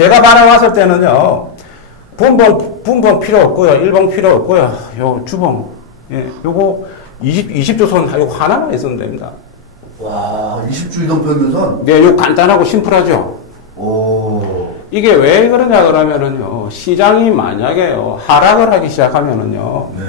제가 바라봤을 때는요, 분봉 필요 없고요, 일봉 필요 없고요, 요 주봉, 예, 요거 20조선 요거 하나만 있으면 됩니다. 와, 20주 이동 평균선? 네, 요 간단하고 심플하죠. 오. 이게 왜 그러냐 그러면은요, 시장이 만약에요, 하락을 하기 시작하면은요, 네.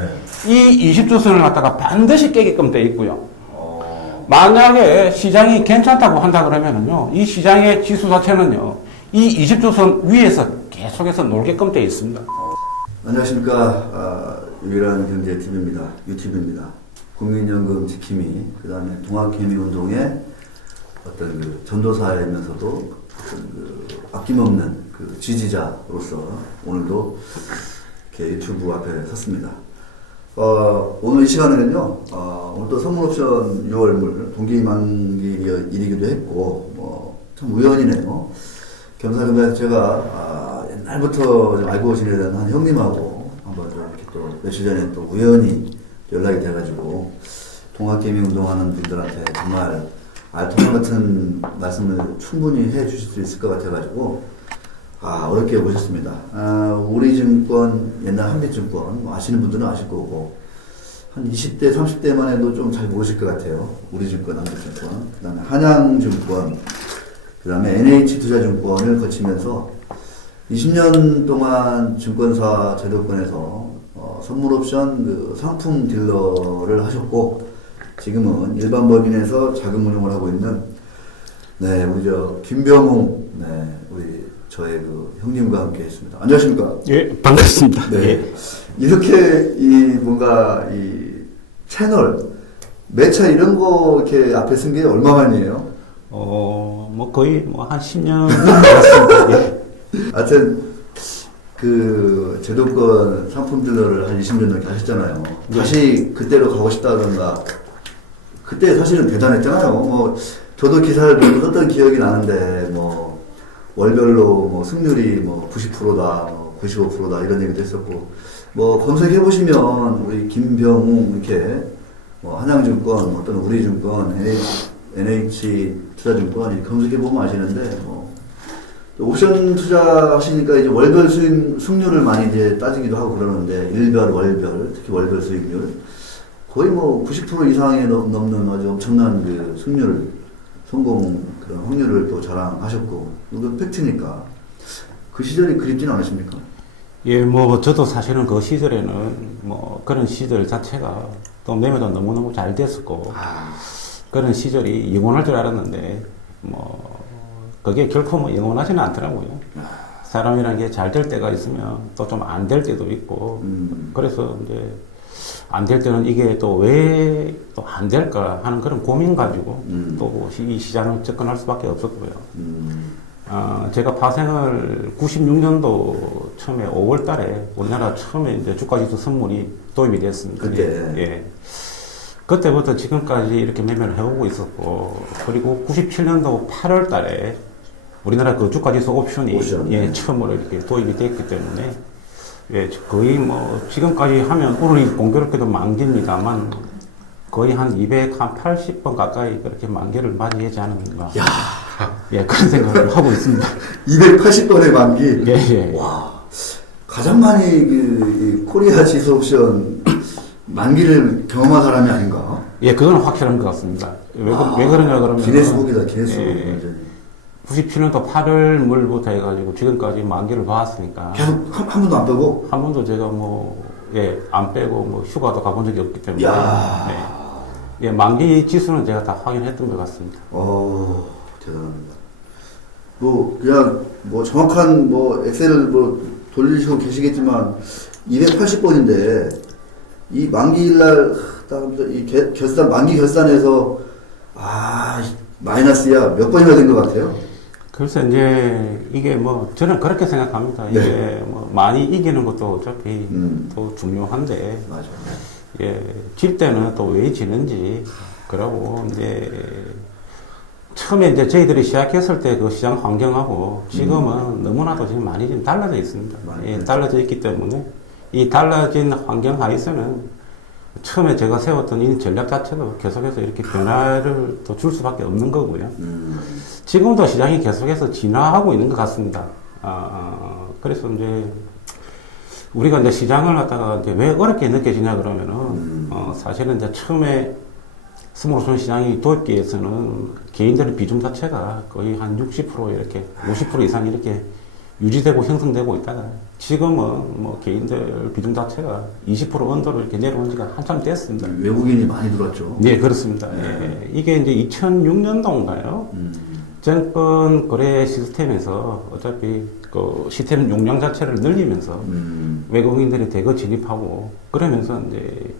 이 20조선을 갖다가 반드시 깨게끔 돼 있고요. 어. 만약에 시장이 괜찮다고 한다 그러면은요, 이 시장의 지수 자체는요, 이 20조선 위에서 계속해서 놀게끔 돼 있습니다. 안녕하십니까. 유일한 경제TV입니다. 유튜브입니다. 국민연금 지킴이, 그 다음에 동학개미운동의 어떤 그 전도사이면서도 어떤 그 아낌없는 그 지지자로서 오늘도 이렇게 유튜브 앞에 섰습니다. 오늘 이 시간에는요, 오늘 또 선물옵션 6월물 동기만기일이기도 했고, 참 우연이네요. 겸사겸사 제가 옛날부터 좀 알고 지내던 한 형님하고 한번 좀 이렇게 또 며칠 전에 또 우연히 연락이 돼가지고 동학개미 운동하는 분들한테 정말 알통화 같은 말씀을 충분히 해 주실 수 있을 것 같아가지고 어렵게 모셨습니다. 우리증권, 옛날 한빛증권 아시는 분들은 아실 거고 한 20대, 30대만 해도 좀 잘 모르실 것 같아요. 우리증권, 한빛증권, 그 다음에 한양증권, 그 다음에 NH투자증권을 거치면서 20년 동안 증권사 제도권에서 선물옵션 그 상품 딜러를 하셨고, 지금은 일반 법인에서 자금 운용을 하고 있는, 네, 우리 김병웅, 네, 우리 저의 그 형님과 함께 했습니다. 안녕하십니까? 예, 반갑습니다. 네. 예. 이렇게 뭔가 채널, 매차 이런 거 이렇게 앞에 쓴 게 얼마 만이에요? 거의 한 10년 됐습니다. 예. 하여튼, 그, 제도권 상품 딜러를 한 20년 넘게 하셨잖아요. 네. 다시 그때로 가고 싶다던가. 그때 사실은 대단했잖아요. 저도 기사를 몇 썼던 기억이 나는데, 월별로 승률이 90%다, 95%다, 이런 얘기도 했었고. 검색해보시면, 우리 김병웅, 이렇게, 한양증권, 어떤 우리증권, NH투자증권, 이렇게 검색해보면 아시는데, 옵션 투자하시니까 이제 월별 수익률을 많이 이제 따지기도 하고 그러는데, 일별, 월별, 특히 월별 수익률. 거의 90% 이상에 넘는 아주 엄청난 그 수익률, 성공 그런 확률을 또 자랑하셨고, 이건 팩트니까. 그 시절이 그립진 않으십니까? 예, 저도 사실은 그 시절에는 그런 시절 자체가 또 매매도 너무너무 잘 됐었고, 그런 시절이 영원할 줄 알았는데, 그게 결코 영원하지는 않더라고요. 사람이라는 게 잘 될 때가 있으면 또 좀 안 될 때도 있고, 그래서 이제 안 될 때는 이게 또 왜 또 안 될까 하는 그런 고민 가지고 또 이 시장을 접근할 수밖에 없었고요. 제가 파생을 96년도 처음에 5월 달에 우리나라 처음에 이제 주가지수 선물이 도입이 됐습니다. 그때. 예. 그때부터 지금까지 이렇게 매매를 해오고 있었고, 그리고 97년도 8월 달에 우리나라 그 주가지수 옵션이 네. 처음으로 이렇게 도입이 됐기 때문에, 예, 거의 지금까지 하면 오늘이 공교롭게도 만기입니다만, 거의 한 280번 가까이 그렇게 만기를 맞이하지 않았는가. 예, 그런 생각을 하고 있습니다. 280번의 만기? 예, 예. 와, 가장 많이 이 코리아 지수 옵션 만기를 경험한 사람이 아닌가? 예, 그건 확실한 것 같습니다. 왜 그러냐 그러면. 기네스북이다, 기네스북. 예, 97년도 8월 물부터 해가지고 지금까지 만기를 봐왔으니까. 계속 한 번도 안 빼고? 한 번도 제가 안 빼고 휴가도 가본 적이 없기 때문에. 네. 예, 만기 지수는 제가 다 확인했던 것 같습니다. 대단합니다. 그냥 정확한 엑셀을 돌리시고 계시겠지만 280번인데 이 만기일날 만기 결산에서 마이너스야 몇 번이나 된 것 같아요? 그래서 이제 이게 저는 그렇게 생각합니다. 네. 이게 많이 이기는 것도 어차피 또 중요한데. 맞아요. 예, 질 때는 또 왜 지는지. 그러고 이제 처음에 이제 저희들이 시작했을 때 그 시장 환경하고 지금은 너무나도 지금 많이 좀 달라져 있습니다. 예, 달라져 있기 때문에 이 달라진 환경 하에서는 처음에 제가 세웠던 이 전략 자체도 계속해서 이렇게 변화를 또 줄 수밖에 없는 거고요. 지금도 시장이 계속해서 진화하고 있는 것 같습니다. 그래서 이제 우리가 이제 시장을 갖다가 이제 왜 어렵게 느껴지냐 그러면은 사실은 이제 처음에 스몰옵션 시장이 도입기에서는 개인들의 비중 자체가 거의 한 60% 이렇게 50% 이상 이렇게 유지되고 형성되고 있다가 지금은 뭐 개인들 비중 자체가 20% 언더로 이렇게 내려온 지가 한참 됐습니다. 외국인이 많이 들어왔죠. 네, 그렇습니다. 예. 이게 이제 2006년도인가요? 정권 거래 시스템에서 어차피 그 시스템 용량 자체를 늘리면서 외국인들이 대거 진입하고 그러면서 이제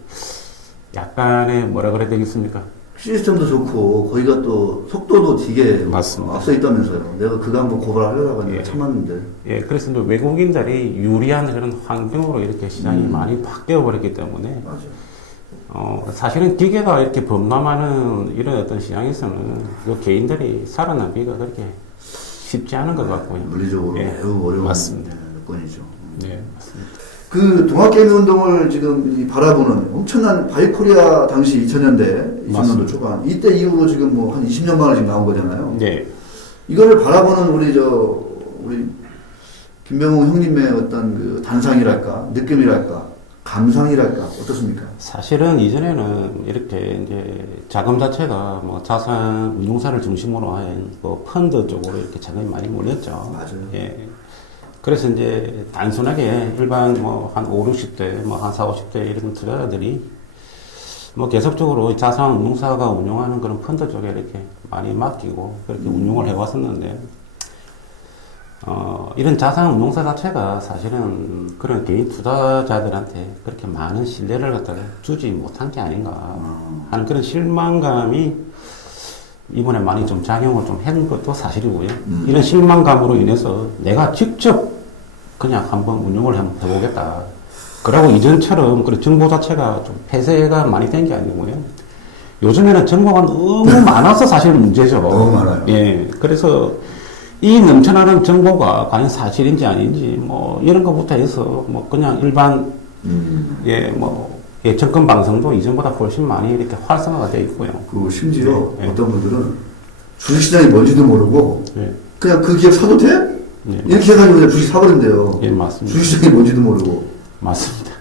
약간의 뭐라 그래야 되겠습니까? 시스템도 좋고 거기가 또 속도도 되게 맞습니다. 앞서 있다면서요. 내가 그거 한번 고발하려다가 예. 참았는데. 예, 그래서 이제 외국인들이 유리한 그런 환경으로 이렇게 시장이 많이 바뀌어 버렸기 때문에 맞아. 사실은 기계가 이렇게 범람하는 이런 어떤 시장에서는 그 개인들이 살아남기가 그렇게 쉽지 않은 것 같고요. 물리적으로 예. 매우 어려운 맞습니다. 건이죠. 네, 맞습니다. 그 동학개미운동을 지금 이 바라보는 엄청난 바이코리아 당시 2000년대, 2000년도 맞습니다. 초반 이때 이후로 지금 뭐 한 20년 만에 지금 나온 거잖아요. 네. 이거를 바라보는 우리 김병웅 형님의 어떤 그 단상이랄까, 느낌이랄까, 감상이랄까 어떻습니까? 사실은 이전에는 이렇게 이제 자금 자체가 뭐 자산 운용사를 중심으로 한 뭐 펀드 쪽으로 이렇게 자금이 많이 몰렸죠. 맞아요. 예. 그래서 이제 단순하게 일반 뭐 한 5, 60대, 뭐 한 4, 50대 이런 투자자들이 뭐 계속적으로 자산 운용사가 운용하는 그런 펀드 쪽에 이렇게 많이 맡기고 그렇게 운용을 해왔었는데, 이런 자산 운용사 자체가 사실은 그런 개인 투자자들한테 그렇게 많은 신뢰를 갖다가 주지 못한 게 아닌가 하는 그런 실망감이 이번에 많이 좀 작용을 좀 한 것도 사실이고요. 이런 실망감으로 인해서 내가 직접 그냥 한번 운용을 한번 해보겠다. 그러고 이전처럼 그 정보 자체가 좀 폐쇄가 많이 된 게 아니고요. 요즘에는 정보가 너무 많아서 사실 문제죠. 너무 많아요. 예. 그래서 이 넘쳐나는 정보가 과연 사실인지 아닌지 뭐 이런 것부터 해서 뭐 그냥 일반 정권 방송도 이전보다 훨씬 많이 이렇게 활성화가 되어 있고요. 그리고 심지어 네. 어떤 분들은 주식시장이 뭔지도 모르고 네. 그냥 그 기업 사도 돼? 네. 이렇게 해가지고 그냥 주식 사버린대요. 예, 맞습니다. 주식시장이 뭔지도 모르고. 맞습니다.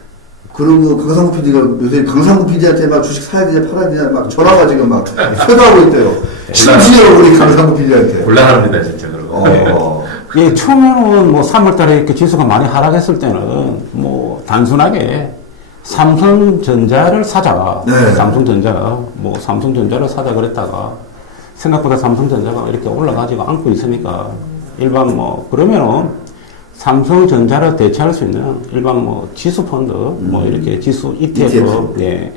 그리고 강상구 PD가 요새 강상구 PD한테 막 주식 사야 되냐 팔아야 되냐 막 전화가 지금 막 쇄도하고 있대요. 심지어 우리 강상구 PD한테. 곤란합니다, 진짜. 그러고. 예, 처음에는 뭐 3월달에 이렇게 지수가 많이 하락했을 때는 뭐 단순하게 삼성전자를 사자. 네. 삼성전자를 사자 그랬다가 생각보다 삼성전자가 이렇게 올라가지고 안고 있으니까 일반 뭐 그러면은 삼성전자를 대체할 수 있는 일반 뭐 지수 펀드 뭐 이렇게 지수 ETF, 예.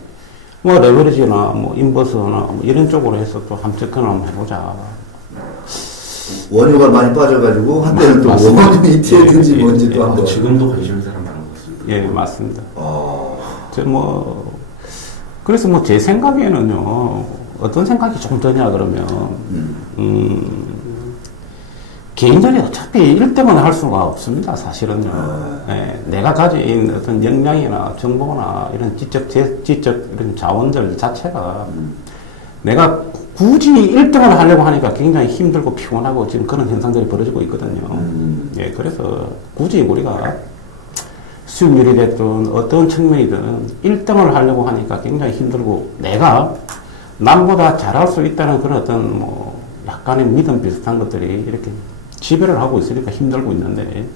뭐 레버리지나 뭐 인버스나 뭐 이런 쪽으로 해서 또 한번 접근을 한번 해보자. 원유가 많이 빠져가지고 한때는 또 맞습니다. 원유 ETF인지 뭔지 또 한번. 지금도 관심 있는 사람 많은 것 같습니다. 예, 맞습니다. 그래서 뭐 제 생각에는요, 어떤 생각이 좀 드냐 그러면, 개인들이 어차피 1등은 할 수가 없습니다, 사실은요. 예, 내가 가진 어떤 역량이나 정보나 이런 지적 이런 자원들 자체가 내가 굳이 1등을 하려고 하니까 굉장히 힘들고 피곤하고 지금 그런 현상들이 벌어지고 있거든요. 예, 그래서 굳이 우리가 수익률이 됐든 어떤 측면이든 1등을 하려고 하니까 굉장히 힘들고 내가 남보다 잘할 수 있다는 그런 어떤 뭐 약간의 믿음 비슷한 것들이 이렇게 지배를 하고 있으니까 힘들고 있는데,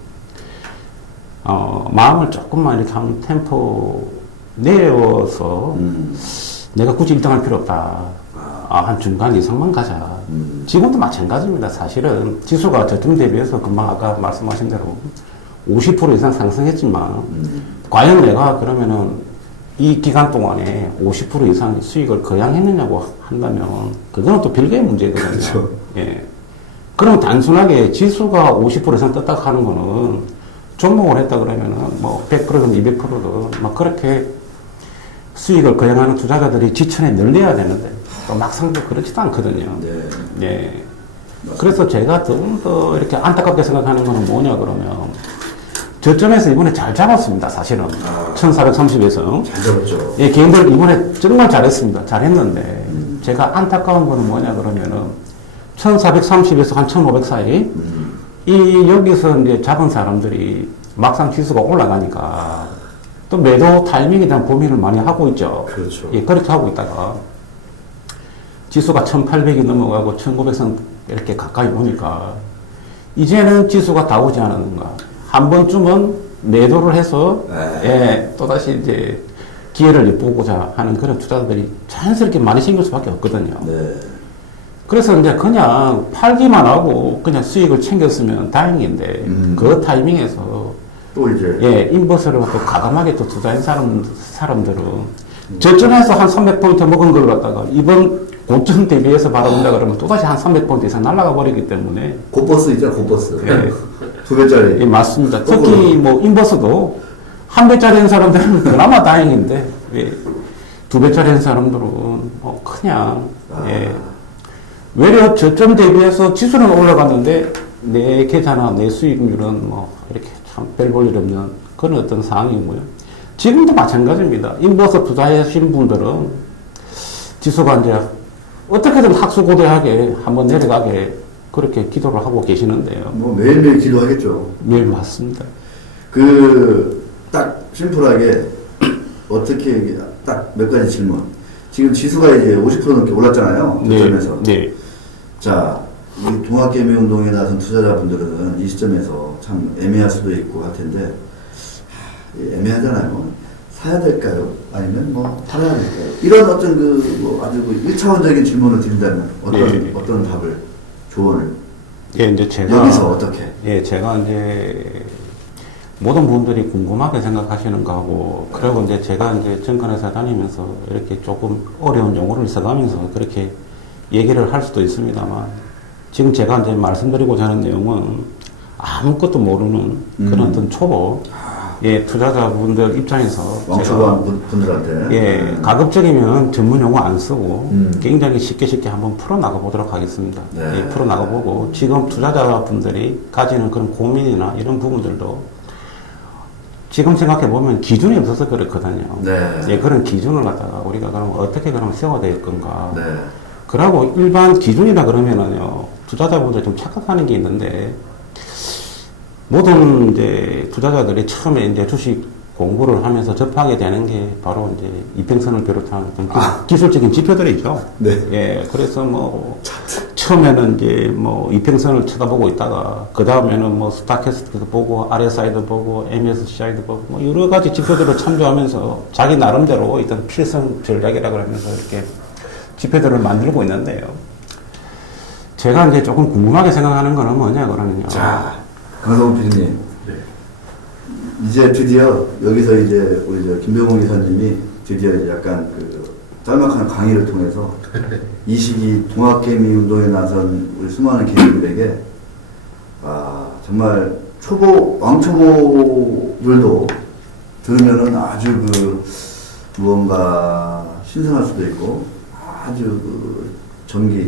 마음을 조금만 이렇게 한 템포 내어서 내가 굳이 1등 할 필요 없다. 한 중간 이상만 가자. 지금도 마찬가지입니다. 사실은 지수가 저점 대비해서 금방 아까 말씀하신 대로 50% 이상 상승했지만, 과연 내가 그러면은 이 기간 동안에 50% 이상 수익을 거양했느냐고 한다면, 그거는 또 별개의 문제거든요. 그렇죠. 예. 그럼 단순하게 지수가 50% 이상 떴다 하는 거는 종목을 했다 그러면은 뭐 100%든 200%든 막 그렇게 수익을 거행하는 투자자들이 지천에 늘려야 되는데 또 막상 또 그렇지도 않거든요. 네. 예. 그래서 제가 좀 더 이렇게 안타깝게 생각하는 거는 뭐냐 그러면 저점에서 이번에 잘 잡았습니다. 사실은 1430에서 잘 잡았죠. 예, 개인들 이번에 정말 잘했습니다. 잘했는데 제가 안타까운 거는 뭐냐 그러면은 1430에서 한 1500 사이 여기서 이제 잡은 사람들이 막상 지수가 올라가니까 또 매도 타이밍에 대한 고민을 많이 하고 있죠. 그렇죠. 예, 그렇게 하고 있다가 지수가 1800이 넘어가고 1900선 이렇게 가까이 오니까 이제는 지수가 다 오지 않았는가. 한 번쯤은 매도를 해서 예, 또다시 이제 기회를 엿보고자 하는 그런 투자들이 자연스럽게 많이 생길 수밖에 없거든요. 네. 그래서 이제 그냥 팔기만 하고 그냥 수익을 챙겼으면 다행인데 그 타이밍에서 또 이제 예, 인버스를 또 과감하게 또 투자한 사람들은 저점에서 한 300포인트 먹은 걸 갖다가 이번 고점 대비해서 바라본다 그러면 또다시 한 300포인트 이상 날아가 버리기 때문에 고버스 있잖아, 고버스. 예. 2배짜리. 예, 맞습니다. 특히 뭐 인버스도 한 배짜리인 사람들은 그나마 다행인데 예, 두 배짜리인 사람들은 뭐 그냥 예, 외려 저점 대비해서 지수는 올라갔는데 내 계좌나 내 수익률은 뭐 이렇게 참 별 볼 일 없는 그런 어떤 상황이고요. 지금도 마찬가지입니다. 인버스 투자하신 분들은 지수가 이제 어떻게든 학수고대하게 한번 내려가게 그렇게 기도를 하고 계시는데요. 뭐 매일매일 기도하겠죠. 네, 맞습니다. 딱 심플하게 어떻게 딱 몇 가지 질문. 지금 지수가 이제 50% 넘게 올랐잖아요. 저점에서. 네. 자, 이 동학개미운동에 나선 투자자분들은 이 시점에서 참 애매할 수도 있고 할 텐데 애매하잖아요. 사야 될까요? 아니면 뭐 팔아야 될까요? 이런 어떤 뭐 아주 1차원적인 질문을 드린다면 어떤 답을 조언을 예, 이제 제가 여기서 어떻게? 예, 제가 이제 모든 분들이 궁금하게 생각하시는 거하고 그리고 이제 제가 이제 증권회사 다니면서 이렇게 조금 어려운 용어를 써가면서 그렇게 얘기를 할 수도 있습니다만 지금 제가 이제 말씀드리고자 하는 내용은 아무것도 모르는 그런 어떤 초보 예, 투자자분들 입장에서 왕초보한 분들한테 예, 가급적이면 전문 용어 안 쓰고 굉장히 쉽게 한번 풀어나가 보도록 하겠습니다. 네. 예, 풀어나가 보고 지금 투자자분들이 가지는 그런 고민이나 이런 부분들도 지금 생각해 보면 기준이 없어서 그렇거든요. 네. 예, 그런 기준을 갖다가 우리가 그럼 어떻게 그럼 세워야 될 건가. 네. 그러고 일반 기준이라 그러면은요, 투자자분들 좀 착각하는 게 있는데, 모든 이제 투자자들이 처음에 이제 주식 공부를 하면서 접하게 되는 게 바로 이제 이평선을 비롯한 어떤 기술적인 지표들이죠. 네. 예, 그래서 뭐, 처음에는 이제 뭐 이평선을 쳐다보고 있다가, 그 다음에는 뭐 스타캐스트도 보고, RSI도 보고, MSCI도 보고, 뭐 여러 가지 지표들을 참조하면서 자기 나름대로 일단 필성 전략이라고 하면서 이렇게 지표들을 만들고 있는데요. 제가 이제 조금 궁금하게 생각하는 거는 뭐냐, 그러면요. 자, 강성훈 PD님. 네. 이제 드디어 여기서 이제 우리 김병훈 기사님이 드디어 이제 약간 짤막한 강의를 통해서 이 시기 동학개미 운동에 나선 우리 수많은 개미들에게 정말 왕초보들도 들으면은 아주 무언가 신선할 수도 있고 아주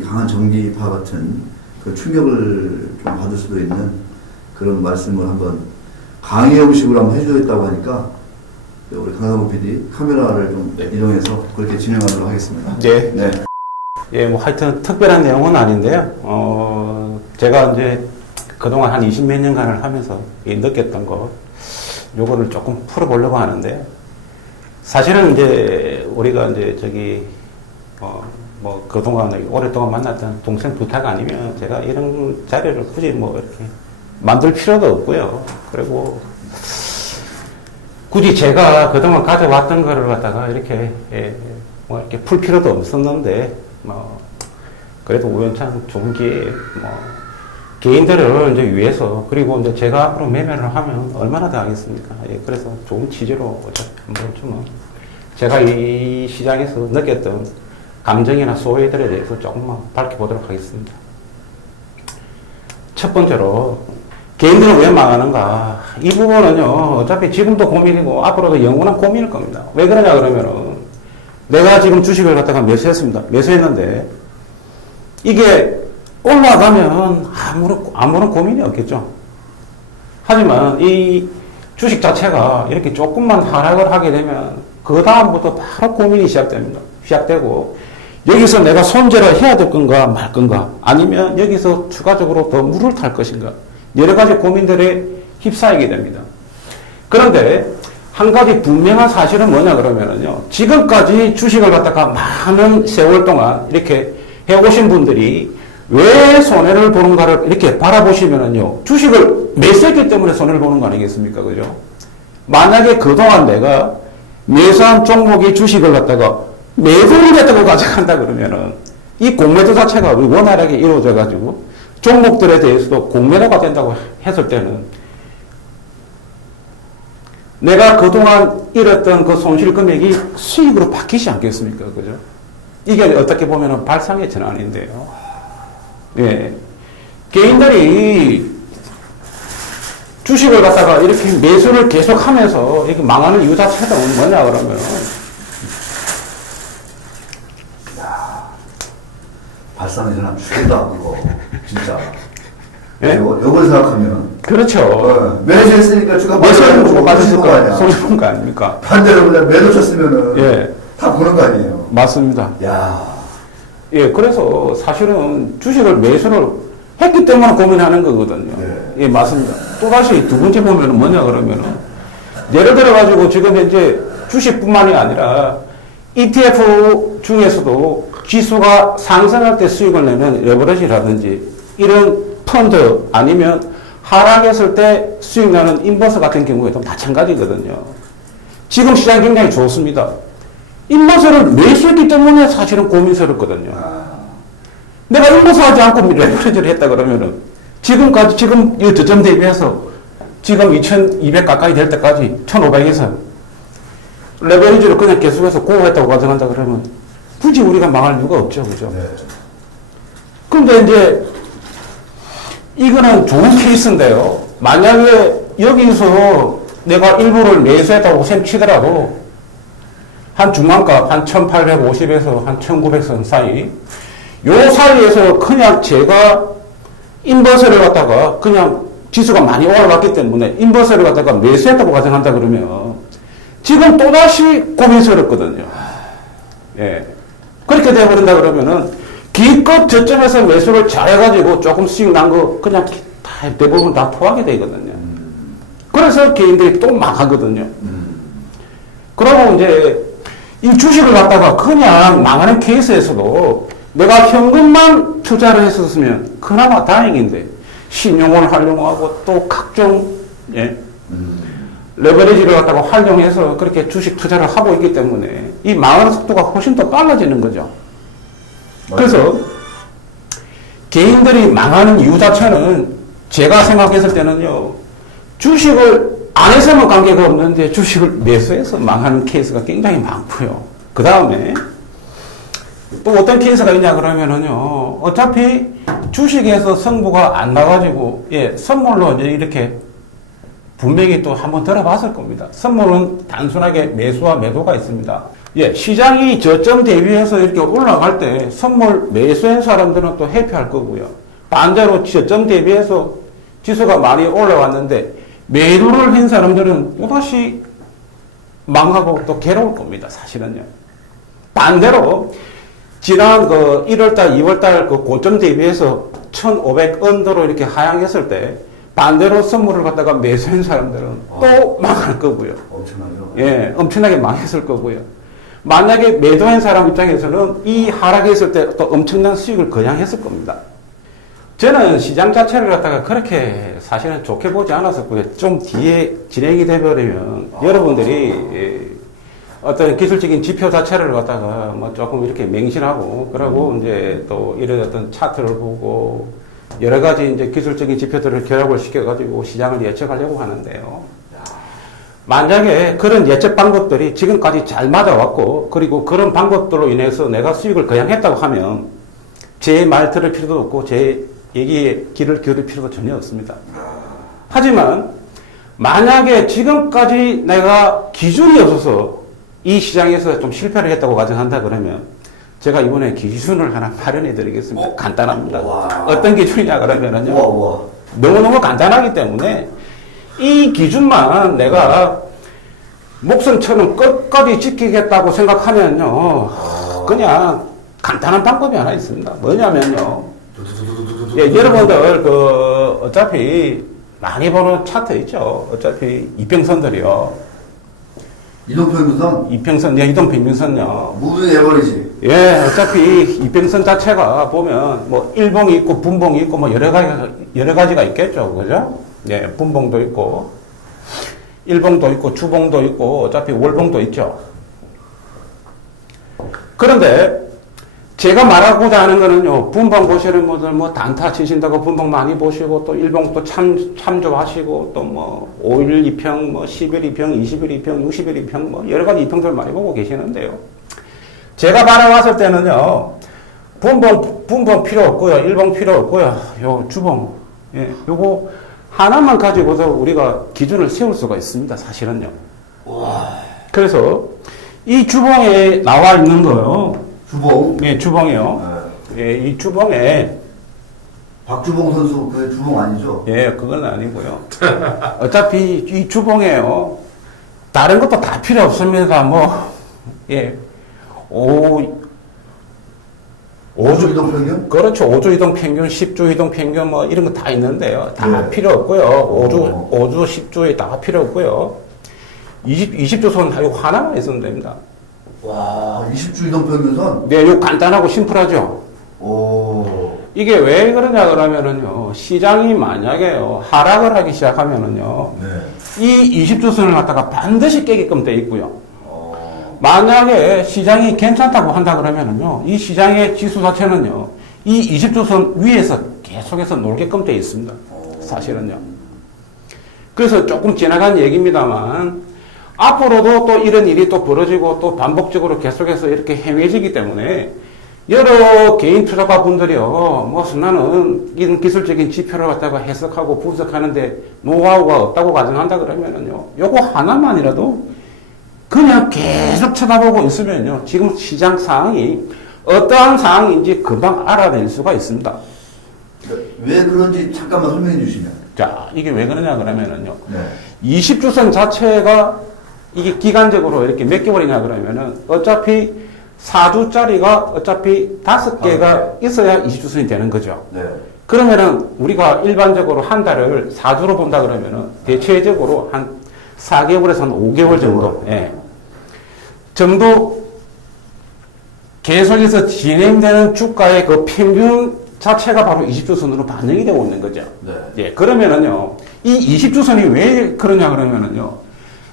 강한 전기파 같은 그 충격을 좀 받을 수도 있는 그런 말씀을 한번 강의 형식으로 한번 해주겠다고 하니까 우리 강상훈 PD 카메라를 좀 이동해서 그렇게 진행하도록 하겠습니다. 네. 네. 예, 뭐 하여튼 특별한 내용은 아닌데요. 제가 이제 그동안 한 20몇 년간을 하면서 느꼈던 것, 요거를 조금 풀어보려고 하는데, 사실은 이제 우리가 이제 뭐 그동안 오랫동안 만났던 동생 부탁 아니면 제가 이런 자료를 굳이 뭐 이렇게 만들 필요도 없고요. 그리고 굳이 제가 그동안 가져왔던 거를 갖다가 이렇게 뭐 이렇게 풀 필요도 없었는데 뭐 그래도 우연찮 좋은 기회에 뭐 개인들을 이제 위해서 그리고 이제 제가 앞으로 매매를 하면 얼마나 더 하겠습니까? 예, 그래서 좋은 취지로 어차피 한 번쯤은 제가 이 시장에서 느꼈던 감정이나 소외들에 대해서 조금만 밝혀보도록 하겠습니다. 첫 번째로 개인들은 왜 망하는가? 이 부분은요, 어차피 지금도 고민이고, 앞으로도 영원한 고민일 겁니다. 왜 그러냐, 그러면은, 내가 지금 주식을 갖다가 매수했습니다. 매수했는데, 이게 올라가면 아무런 고민이 없겠죠. 하지만, 이 주식 자체가 이렇게 조금만 하락을 하게 되면, 그 다음부터 바로 고민이 시작되고, 여기서 내가 손절을 해야 될 건가 말 건가, 아니면 여기서 추가적으로 더 물을 탈 것인가, 여러 가지 고민들에 휩싸이게 됩니다. 그런데 한 가지 분명한 사실은 뭐냐 그러면은요, 지금까지 주식을 갖다가 많은 세월 동안 이렇게 해오신 분들이 왜 손해를 보는가를 이렇게 바라보시면은요, 주식을 매수했기 때문에 손해를 보는 거 아니겠습니까? 그죠? 만약에 그동안 내가 매수한 종목의 주식을 갖다가 매도를 했다고 가져간다 그러면은 이 공매도 자체가 원활하게 이루어져 가지고 종목들에 대해서도 공매도가 된다고 했을 때는 내가 그동안 잃었던 그 손실 금액이 수익으로 바뀌지 않겠습니까? 그죠? 이게 어떻게 보면은 발상의 전환인데요. 예. 개인들이 주식을 갖다가 이렇게 매수를 계속 하면서 이렇게 망하는 이유 자체가 뭐냐 그러면 발상의 전환 죽겠다 그거 진짜. 예? 요걸 생각하면 그렇죠. 매수했으니까 주가 매수하는 거 빠지는 거 아니야. 손해본 거 아닙니까? 반대로 그냥 매도 쳤으면은 예. 다 보는 거 아니에요. 맞습니다. 야. 예, 그래서 사실은 주식을 매수를 했기 때문에 고민하는 거거든요. 네. 예, 맞습니다. 또다시 두 번째 보면은 뭐냐 그러면은 예를 들어가지고 지금 현재 주식뿐만이 아니라 ETF 중에서도 지수가 상승할 때 수익을 내는 레버리지라든지 이런 펀드 아니면 하락했을 때 수익 나는 인버스 같은 경우에도 마찬가지거든요. 지금 시장이 굉장히 좋습니다. 인버스를 매수했기 때문에 사실은 고민스럽거든요. 내가 인버스 하지 않고 레버리지를 했다 그러면은 지금까지 지금 이 저점 대비해서 지금 2200 가까이 될 때까지 1500에서 레버리지를 그냥 계속해서 고호했다고 가정한다 그러면 굳이 우리가 망할 이유가 없죠. 그죠? 네. 근데 이제 이거는 좋은 케이스인데요. 만약에 여기서 내가 일부를 매수했다고 셈 치더라도 한 중간값 한 1850에서 한 1900선 사이 요 사이에서 그냥 제가 인버스를 갖다가 그냥 지수가 많이 올라갔기 때문에 인버스를 갖다가 매수했다고 가정한다 그러면 지금 또다시 고민스럽거든요. 예. 그렇게 돼버린다 그러면은 기껏 저점에서 매수를 잘해가지고 조금 수익 난 거 그냥 다 대부분 다 토하게 되거든요. 그래서 개인들이 또 망하거든요. 그러고 이제 이 주식을 갖다가 그냥 망하는 케이스에서도 내가 현금만 투자를 했었으면 그나마 다행인데 신용을 활용하고 또 각종 예, 레버리지를 갖다가 활용해서 그렇게 주식 투자를 하고 있기 때문에 이 망하는 속도가 훨씬 더 빨라지는 거죠. 그래서 개인들이 망하는 이유 자체는 제가 생각했을 때는요, 주식을 안 해서는 관계가 없는데 주식을 매수해서 망하는 케이스가 굉장히 많고요. 그 다음에 또 어떤 케이스가 있냐 그러면은요, 어차피 주식에서 성부가 안 나가지고, 예, 선물로 이제 이렇게 분명히 또 한번 들어봤을 겁니다. 선물은 단순하게 매수와 매도가 있습니다. 예, 시장이 저점 대비해서 이렇게 올라갈 때 선물 매수한 사람들은 또 회피할 거고요. 반대로 저점 대비해서 지수가 많이 올라왔는데 매도를 한 사람들은 또다시 망하고 또 괴로울 겁니다. 사실은요. 반대로 지난 그 1월달, 2월달 그 고점 대비해서 1,500 언더로 이렇게 하향했을 때 반대로 선물을 갖다가 매수한 사람들은 또 망할 거고요. 엄청나죠. 예, 엄청나게 망했을 거고요. 만약에 매도한 사람 입장에서는 이 하락했을 때 또 엄청난 수익을 거양했을 겁니다. 저는 시장 자체를 갖다가 그렇게 사실은 좋게 보지 않았었고요. 좀 뒤에 진행이 되버리면 여러분들이 어떤 기술적인 지표 자체를 갖다가 뭐 조금 이렇게 맹신하고 그러고 이제 또 이런 어떤 차트를 보고 여러 가지 이제 기술적인 지표들을 결합을 시켜가지고 시장을 예측하려고 하는데요. 만약에 그런 예측 방법들이 지금까지 잘 맞아왔고 그리고 그런 방법들로 인해서 내가 수익을 거양했다고 하면 제 말 들을 필요도 없고 제 얘기에 귀를 기울일 필요가 전혀 없습니다. 하지만 만약에 지금까지 내가 기준이 없어서 이 시장에서 좀 실패를 했다고 가정한다 그러면 제가 이번에 기준을 하나 마련해 드리겠습니다. 간단합니다. 와. 어떤 기준이냐 그러면은요. 우와. 너무너무 간단하기 때문에 이 기준만 내가 목숨처럼 끝까지 지키겠다고 생각하면요. 그냥 간단한 방법이 하나 있습니다. 뭐냐면요. 예, 여러분들, 어차피, 많이 보는 차트 있죠. 어차피, 이평선들이요. 이동평균선? 이평선, 예, 이동평균선요. 무빙 에버리지. 예, 어차피 이평선 자체가 보면 뭐 일봉이 있고 분봉이 있고 뭐 여러 가지가 있겠죠. 그죠? 예, 분봉도 있고 일봉도 있고 주봉도 있고 어차피 월봉도 있죠. 그런데 제가 말하고자 하는 거는요, 분봉 보시는 분들 뭐 단타 치신다고 분봉 많이 보시고 또 일봉 또 참조하시고 또 뭐 5일 2평, 뭐 10일 2평, 20일 2평, 60일 2평 뭐 여러 가지 2평들 많이 보고 계시는데요. 제가 바라봤을 때는요, 분봉 필요 없고요, 일봉 필요 없고요, 요 주봉, 예, 요거 하나만 가지고서 우리가 기준을 세울 수가 있습니다, 사실은요. 그래서 이 주봉에 나와 있는 거요. 주봉. 예, 주봉이요. 네. 예, 이 주봉에, 박주봉 선수, 그 주봉 아니죠? 예, 그건 아니고요. 어차피 이 주봉에요. 다른 것도 다 필요 없습니다. 뭐, 예, 5주 이동 평균? 그렇죠. 5주 이동 평균, 10주 이동 평균 뭐 이런 거 다 있는데요. 다 네. 필요 없고요. 5주, 10주에 다 필요 없고요. 20주선 이거 하나만 있으면 됩니다. 와, 20주 이동 평균선? 네, 이거 간단하고 심플하죠. 오. 이게 왜 그러냐 그러면은요, 시장이 만약에요, 하락을 하기 시작하면은요, 네. 이 20주선을 갖다가 반드시 깨게끔 돼 있고요. 어. 만약에 시장이 괜찮다고 한다 그러면은요, 이 시장의 지수 자체는요, 이 20주선 위에서 계속해서 놀게끔 돼 있습니다. 사실은요. 그래서 조금 지나간 얘기입니다만, 앞으로도 또 이런 일이 또 벌어지고 또 반복적으로 계속해서 이렇게 행해지기 때문에 여러 개인 투자가 분들이요, 무슨 나는 이런 기술적인 지표를 갖다가 해석하고 분석하는데 노하우가 없다고 가정한다 그러면은요, 요거 하나만이라도 그냥 계속 쳐다보고 있으면요, 지금 시장 상황이 어떠한 상황인지 금방 알아낼 수가 있습니다. 왜 그런지 잠깐만 설명해 주시면. 자, 이게 왜 그러냐 그러면은요, 네. 20주선 자체가 이게 기간적으로 이렇게 몇 개월이냐 그러면은 어차피 4주짜리가 어차피 5개가 있어야 20주선이 되는 거죠. 네. 그러면은 우리가 일반적으로 한 달을 4주로 본다 그러면은 대체적으로 한 4개월에서 한 5개월 정도, 예. 정도 계속해서 진행되는 주가의 그 평균 자체가 바로 20주선으로 반영이 되고 있는 거죠. 네. 예, 그러면은요, 이 20주선이 왜 그러냐 그러면은요,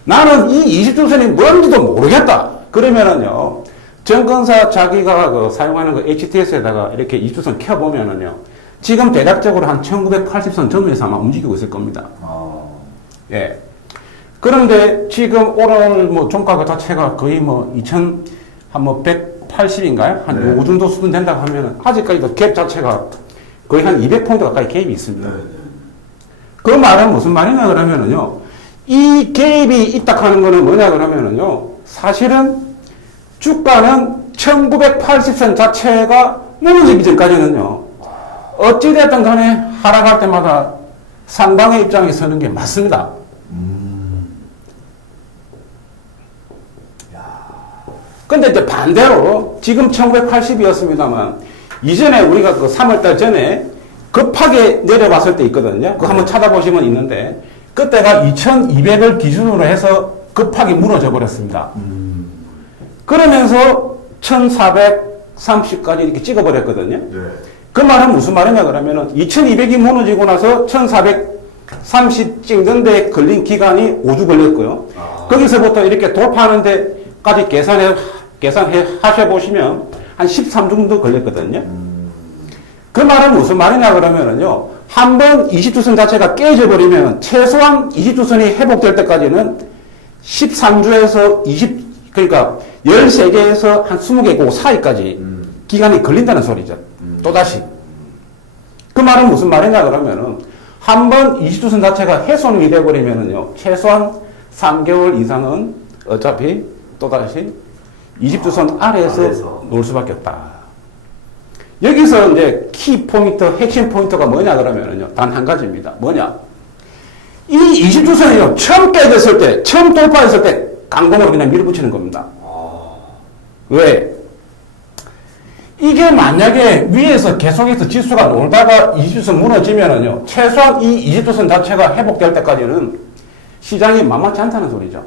나는 이 20주선이 뭔지도 모르겠다. 그러면은요, 증권사 자기가 사용하는 그 HTS에다가 이렇게 20주선 켜보면은요, 지금 대략적으로 한 1980선 전후에서 아마 움직이고 있을 겁니다. 예. 그런데 지금 오늘 뭐 종가 자체가 거의 뭐 180인가요? 한 네. 요 정도 수준 된다고 하면은 아직까지도 갭 자체가 거의 한 200포인트 가까이 갭이 있습니다. 네. 그 말은 무슨 말이냐 그러면은요, 이 갭이 있다 하는 거는 뭐냐 그러면은요, 사실은 주가는 1980선 자체가 무너지기 전까지는요, 어찌됐든 간에 하락할 때마다 상방의 입장에 서는 게 맞습니다. 근데 이제 반대로 지금 1980이었습니다만 이전에 우리가 그 3월달 전에 급하게 내려봤을 때 있거든요. 그거 한번 찾아보시면 있는데 그때가 2200을 기준으로 해서 급하게 무너져 버렸습니다. 그러면서 1430까지 이렇게 찍어버렸거든요. 네. 그 말은 무슨 말이냐 그러면은 2200이 무너지고 나서 1430 찍는데 걸린 기간이 5주 걸렸고요. 거기서부터 이렇게 돌파하는 데까지 계산해 하셔보시면 한 13주 정도 걸렸거든요. 그 말은 무슨 말이냐 그러면은요, 한번 20주선 자체가 깨져버리면 최소한 20주선이 회복될 때까지는 13주에서 그러니까 13개에서 한 20개 그 사이까지 기간이 걸린다는 소리죠. 또다시. 그 말은 무슨 말이냐 그러면은 한번 20주선 자체가 훼손이 돼버리면은요, 최소한 3개월 이상은 어차피 또다시 20주선 아래에서 놀 수밖에 없다. 여기서 이제 키 포인트, 핵심 포인트가 뭐냐 그러면은요, 단 한 가지입니다. 뭐냐? 이 20주선이요, 처음 깨졌을 때, 처음 돌파했을 때, 강공으로 그냥 밀어붙이는 겁니다. 왜? 이게 만약에 위에서 계속해서 지수가 놀다가 20주선 무너지면은요, 최소한 이 20주선 자체가 회복될 때까지는 시장이 만만치 않다는 소리죠.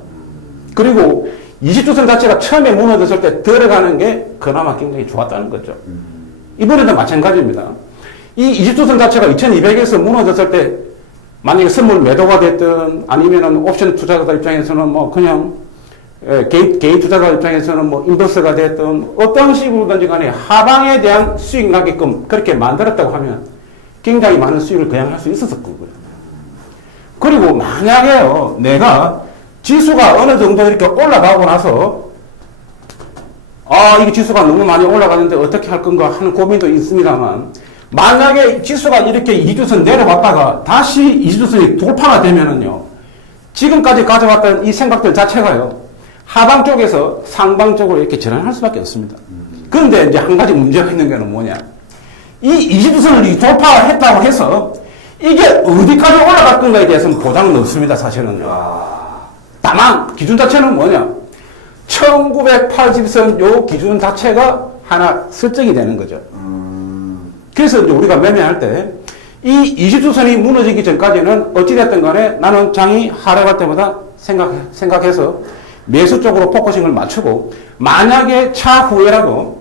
그리고 20주선 자체가 처음에 무너졌을 때 들어가는 게 그나마 굉장히 좋았다는 거죠. 이번에도 마찬가지입니다. 이 20주선 자체가 2200에서 무너졌을 때 만약에 선물 매도가 됐든 아니면은 옵션 투자자 입장에서는 뭐 그냥 개인 투자자 입장에서는 뭐 인버스가 됐든 어떤 식으로든지 간에 하방에 대한 수익 나게끔 그렇게 만들었다고 하면 굉장히 많은 수익을 그냥 할 수 있었을 거고요. 그리고 만약에요, 내가 지수가 어느 정도 이렇게 올라가고 나서 이게 지수가 너무 많이 올라가는데 어떻게 할 건가 하는 고민도 있습니다만, 만약에 지수가 이렇게 2주선 내려왔다가 다시 2주선이 돌파가 되면은요, 지금까지 가져왔던 이 생각들 자체가요, 하방 쪽에서 상방 쪽으로 이렇게 전환할 수밖에 없습니다. 그런데 이제 한 가지 문제가 있는 게 뭐냐. 이 20주선을 돌파했다고 해서 이게 어디까지 올라갈 건가에 대해서는 보장은 없습니다, 사실은요. 다만, 기준 자체는 뭐냐. 1980선 요 기준 자체가 하나 설정이 되는 거죠. 그래서 이제 우리가 매매할 때 이 20주선이 무너지기 전까지는 어찌됐든 간에 나는 장이 하락할 때마다 생각해서 매수 쪽으로 포커싱을 맞추고, 만약에 차후에라도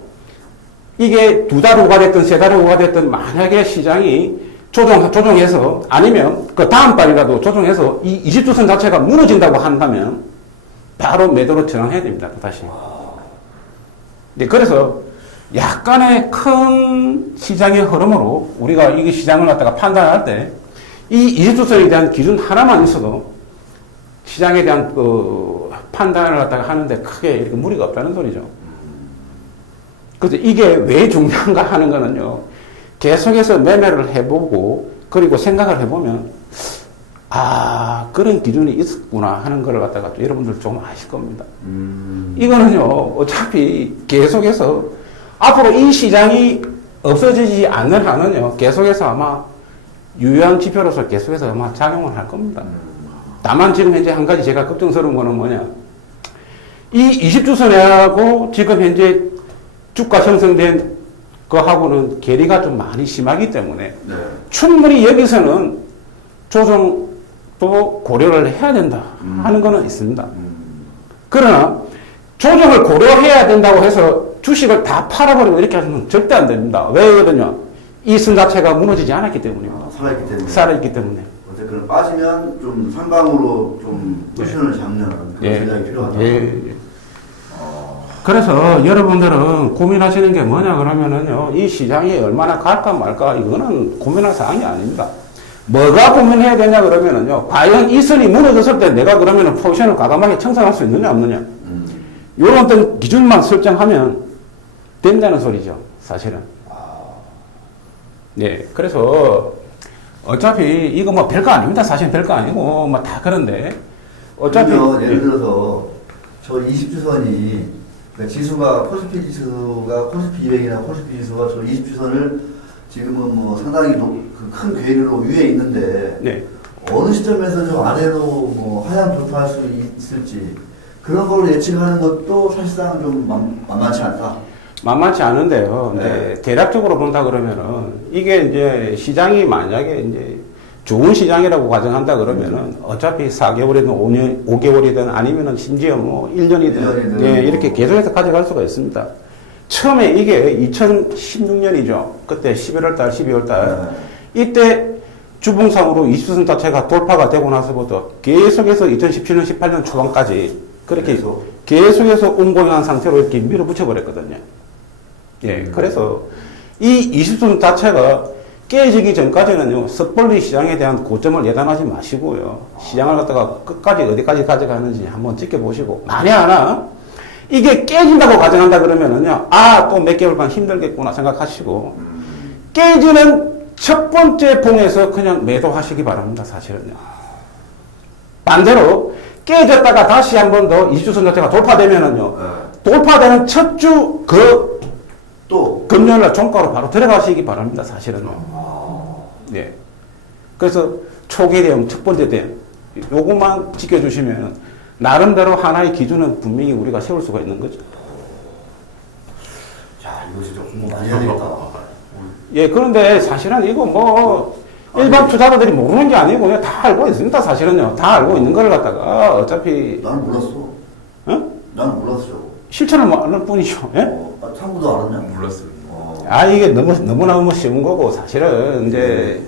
이게 2달 후가 됐든 3달 후가 됐든 만약에 시장이 조정해서 아니면 그 다음 달이라도 조정해서 이 20주선 자체가 무너진다고 한다면 바로 매도로 전환해야 됩니다. 다시. 네, 그래서 약간의 큰 시장의 흐름으로 우리가 이 시장을 갖다가 판단할 때 이 20주선에 대한 기준 하나만 있어도 시장에 대한 그 판단을 갖다가 하는데 크게 이렇게 무리가 없다는 소리죠. 그래서 이게 왜 중요한가 하는 거는요, 계속해서 매매를 해보고 그리고 생각을 해보면 그런 기준이 있었구나 하는 걸 갖다가 또 여러분들 좀 아실 겁니다. 이거는요, 어차피 계속해서 앞으로 이 시장이 없어지지 않는 한은요, 계속해서 아마 유효한 지표로서 계속해서 아마 작용을 할 겁니다. 다만 지금 현재 한 가지 제가 걱정스러운 거는 뭐냐. 이 20주선하고 지금 현재 주가 형성된 거하고는 괴리가 좀 많이 심하기 때문에 충분히 여기서는 조정도 고려를 해야 된다 하는 거는 있습니다. 그러나 조정을 고려해야 된다고 해서 주식을 다 팔아버리고 이렇게 하면 절대 안 됩니다. 왜거든요? 이 선 자체가 무너지지 않았기 때문입니다. 살아있기 때문에. 어쨌든 빠지면 좀 상방으로 좀 포지션을 잡는 그런 전략이 필요하다. 그래서 여러분들은 고민하시는 게 뭐냐 그러면은요, 이 시장이 얼마나 갈까 말까 이거는 고민할 사항이 아닙니다. 뭐가 고민해야 되냐 그러면은요, 과연 이 선이 무너졌을 때 내가 그러면은 포지션을 과감하게 청산할 수 있느냐 없느냐, 이런 어떤 기준만 설정하면 된다는 소리죠, 사실은. 네, 그래서 어차피 이거 뭐 별거 아닙니다. 사실은 별거 아니고 뭐 다 그런데 어차피 예를 들어서 저 20주선이 그러니까 지수가 코스피 지수가 코스피 200이나 코스피 지수가 저 20주선을 지금은 뭐 상당히 큰 괴리로 위에 있는데 어느 시점에서 저 아래로 뭐 하향 돌파할 수 있을지 그런 걸로 예측하는 것도 사실상 좀 만만치 않다. 만만치 않은데요. 대략적으로 본다 그러면은 이게 이제 시장이 만약에 이제 좋은 시장이라고 가정한다 그러면은 어차피 4개월이든 5개월이든 아니면은 심지어 뭐 1년이든 이렇게 계속해서 가져갈 수가 있습니다. 처음에 이게 2016년이죠. 그때 11월달, 12월달 이때 주봉상으로 20주선 자체가 돌파가 되고 나서부터 계속해서 2017년, 18년 초반까지 그렇게 계속해서 옹공한 상태로 이렇게 밀어붙여 버렸거든요. 그래서 이 20주선 자체가 깨지기 전까지는요, 섣불리 시장에 대한 고점을 예단하지 마시고요. 시장을 갖다가 끝까지 어디까지 가져가는지 한번 지켜보시고, 만에 하나 이게 깨진다고 가정한다 그러면은요, 또 몇 개월간 힘들겠구나 생각하시고, 깨지는 첫 번째 봉에서 그냥 매도하시기 바랍니다, 사실은요. 반대로 깨졌다가 다시 한 번 더 20주선 자체가 돌파되면은요, 돌파되는 첫 주 또 금요일날 종가로 바로 들어가시기 바랍니다, 사실은요. 그래서 초기 대응, 첫 번째 대응, 요것만 지켜주시면 나름대로 하나의 기준은 분명히 우리가 세울 수가 있는 거죠. 자, 이거 진짜 공부 많이 해야 되겠다. 예, 그런데 사실은 이거 뭐 일반 투자자들이 모르는 게 아니고 그냥 다 알고 있습니다. 사실은요. 다 알고 있는 걸 갖다가 어차피 나는 몰랐어. 어? 나는 몰랐어. 실천을 뭐 하는 뿐이죠. 예? 참고도 알았냐? 몰랐어요. 아, 이게 너무나 쉬운 거고, 사실은, 이제,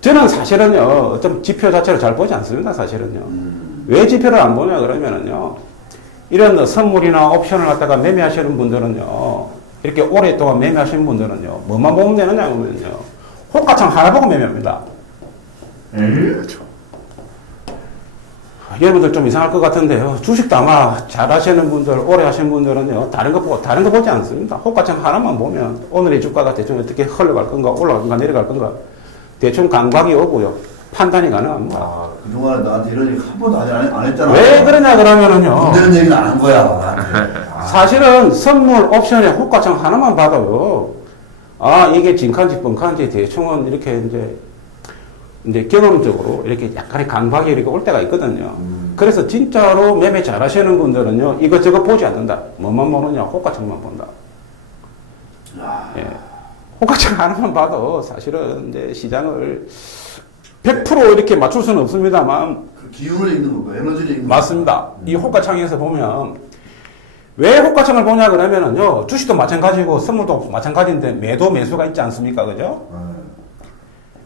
저는 사실은요, 어떤 지표 자체를 잘 보지 않습니다, 사실은요. 왜 지표를 안 보냐, 그러면은요, 이런 선물이나 옵션을 갖다가 매매하시는 분들은요, 이렇게 오랫동안 매매하시는 분들은요, 뭐만 보면 되느냐, 하면요, 호가창 하나 보고 매매합니다. 그렇죠. 여러분들 좀 이상할 것 같은데요. 주식도 아마 잘 하시는 분들, 오래 하시는 분들은요, 다른 거 보지 않습니다. 호가창 하나만 보면 오늘의 주가가 대충 어떻게 흘러갈 건가, 올라갈 건가, 내려갈 건가, 대충 감각이 오고요. 판단이 가능합니다. 아, 그동안 나한테 이런 얘기 한 번도 안 했잖아. 왜 그러냐, 그러면은요. 이런 얘기는 안 한 거야, 나한테. 사실은 선물 옵션의 호가창 하나만 봐도요. 아, 이게 진칸지 뻥칸지 대충은 이렇게 이제 경험적으로 이렇게 약간의 감각이 이렇게 올 때가 있거든요. 그래서 진짜로 매매 잘 하시는 분들은요, 이것저것 보지 않는다. 뭐만 보느냐, 호가창만 본다. 예. 호가창 하나만 봐도 사실은 이제 시장을 100% 이렇게 맞출 수는 없습니다만, 그 기운을 읽는 거고, 에너지를 읽는 맞습니다. 이 호가창에서 보면, 왜 호가창을 보냐 그러면은요, 주식도 마찬가지고 선물도 마찬가지인데 매도 매수가 있지 않습니까? 그죠?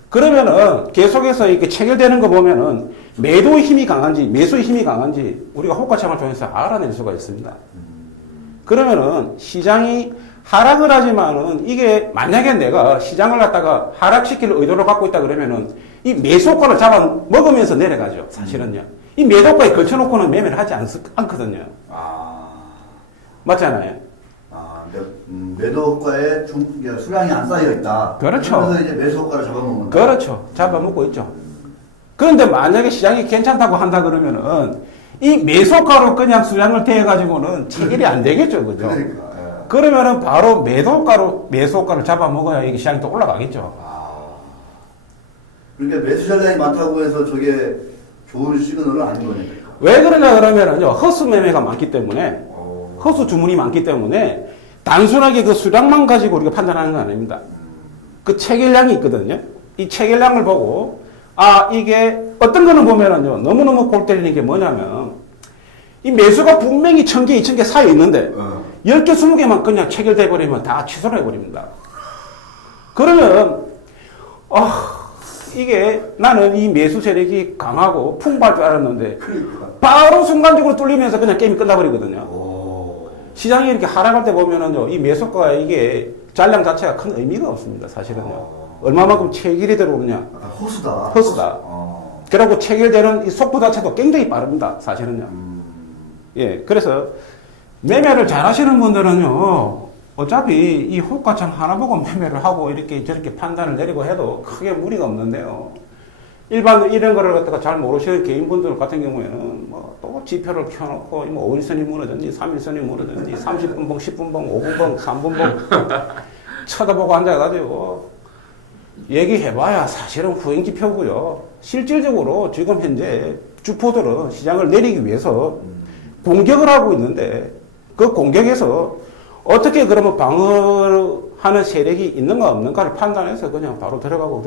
그러면은 계속해서 이렇게 체결되는 거 보면은 매도의 힘이 강한지 매수의 힘이 강한지 우리가 호가창을 통해서 알아낼 수가 있습니다. 그러면은 시장이 하락을 하지만은 이게 만약에 내가 시장을 갖다가 하락시킬 의도를 갖고 있다 그러면은 이 매수효과를 잡아 먹으면서 내려가죠. 사실은요. 이 매도효과에 걸쳐놓고는 매매를 하지 않거든요. 맞잖아요. 매도 효과에 수량이 안 쌓여 있다. 그렇죠. 그래서 이제 매수 효과를 잡아먹는 거. 그렇죠. 잡아먹고 있죠. 그런데 만약에 시장이 괜찮다고 한다 그러면은 이 매수가로 그냥 수량을 대해가지고는 체결이 안 되겠죠. 그죠? 그러니까. 그러면은 바로 매수가를 잡아먹어야 이게 시장이 또 올라가겠죠. 그러니까 매수 전략이 많다고 해서 저게 좋은 시그널은 아닌 거니까. 왜 그러냐 그러면은요, 허수 매매가 많기 때문에, 허수 주문이 많기 때문에 단순하게 그 수량만 가지고 우리가 판단하는 건 아닙니다. 그 체결량이 있거든요. 이 체결량을 보고, 아, 이게 어떤 거는 보면은요, 너무너무 골 때리는 게 뭐냐면, 이 매수가 분명히 1000개, 2000개 사이에 있는데, 10개, 20개만 그냥 체결돼 버리면 다 취소를 해버립니다. 그러면, 이게 나는 이 매수 세력이 강하고 풍부할 줄 알았는데, 바로 순간적으로 뚫리면서 그냥 게임이 끝나버리거든요. 시장이 이렇게 하락할 때 보면은요, 이 매수가 이게 잔량 자체가 큰 의미가 없습니다, 사실은요. 얼마만큼 체결이 들어오느냐. 호수다. 허수다. 그리고 체결되는 이 속도 자체도 굉장히 빠릅니다, 사실은요. 예, 그래서 매매를 잘 하시는 분들은요, 어차피 이 호가창 하나 보고 매매를 하고 이렇게 저렇게 판단을 내리고 해도 크게 무리가 없는데요. 일반 이런 거를 갖다가 잘 모르시는 개인분들 같은 경우에는 뭐 또 지표를 켜놓고 뭐 5일선이 무너졌니, 3일선이 무너졌니, 30분봉, 10분봉, 5분봉, 3분봉 쳐다보고 앉아가지고 얘기해봐야 사실은 후행지표고요. 실질적으로 지금 현재 주포들은 시장을 내리기 위해서 공격을 하고 있는데 그 공격에서 어떻게 그러면 방어하는 세력이 있는가 없는가를 판단해서 그냥 바로 들어가고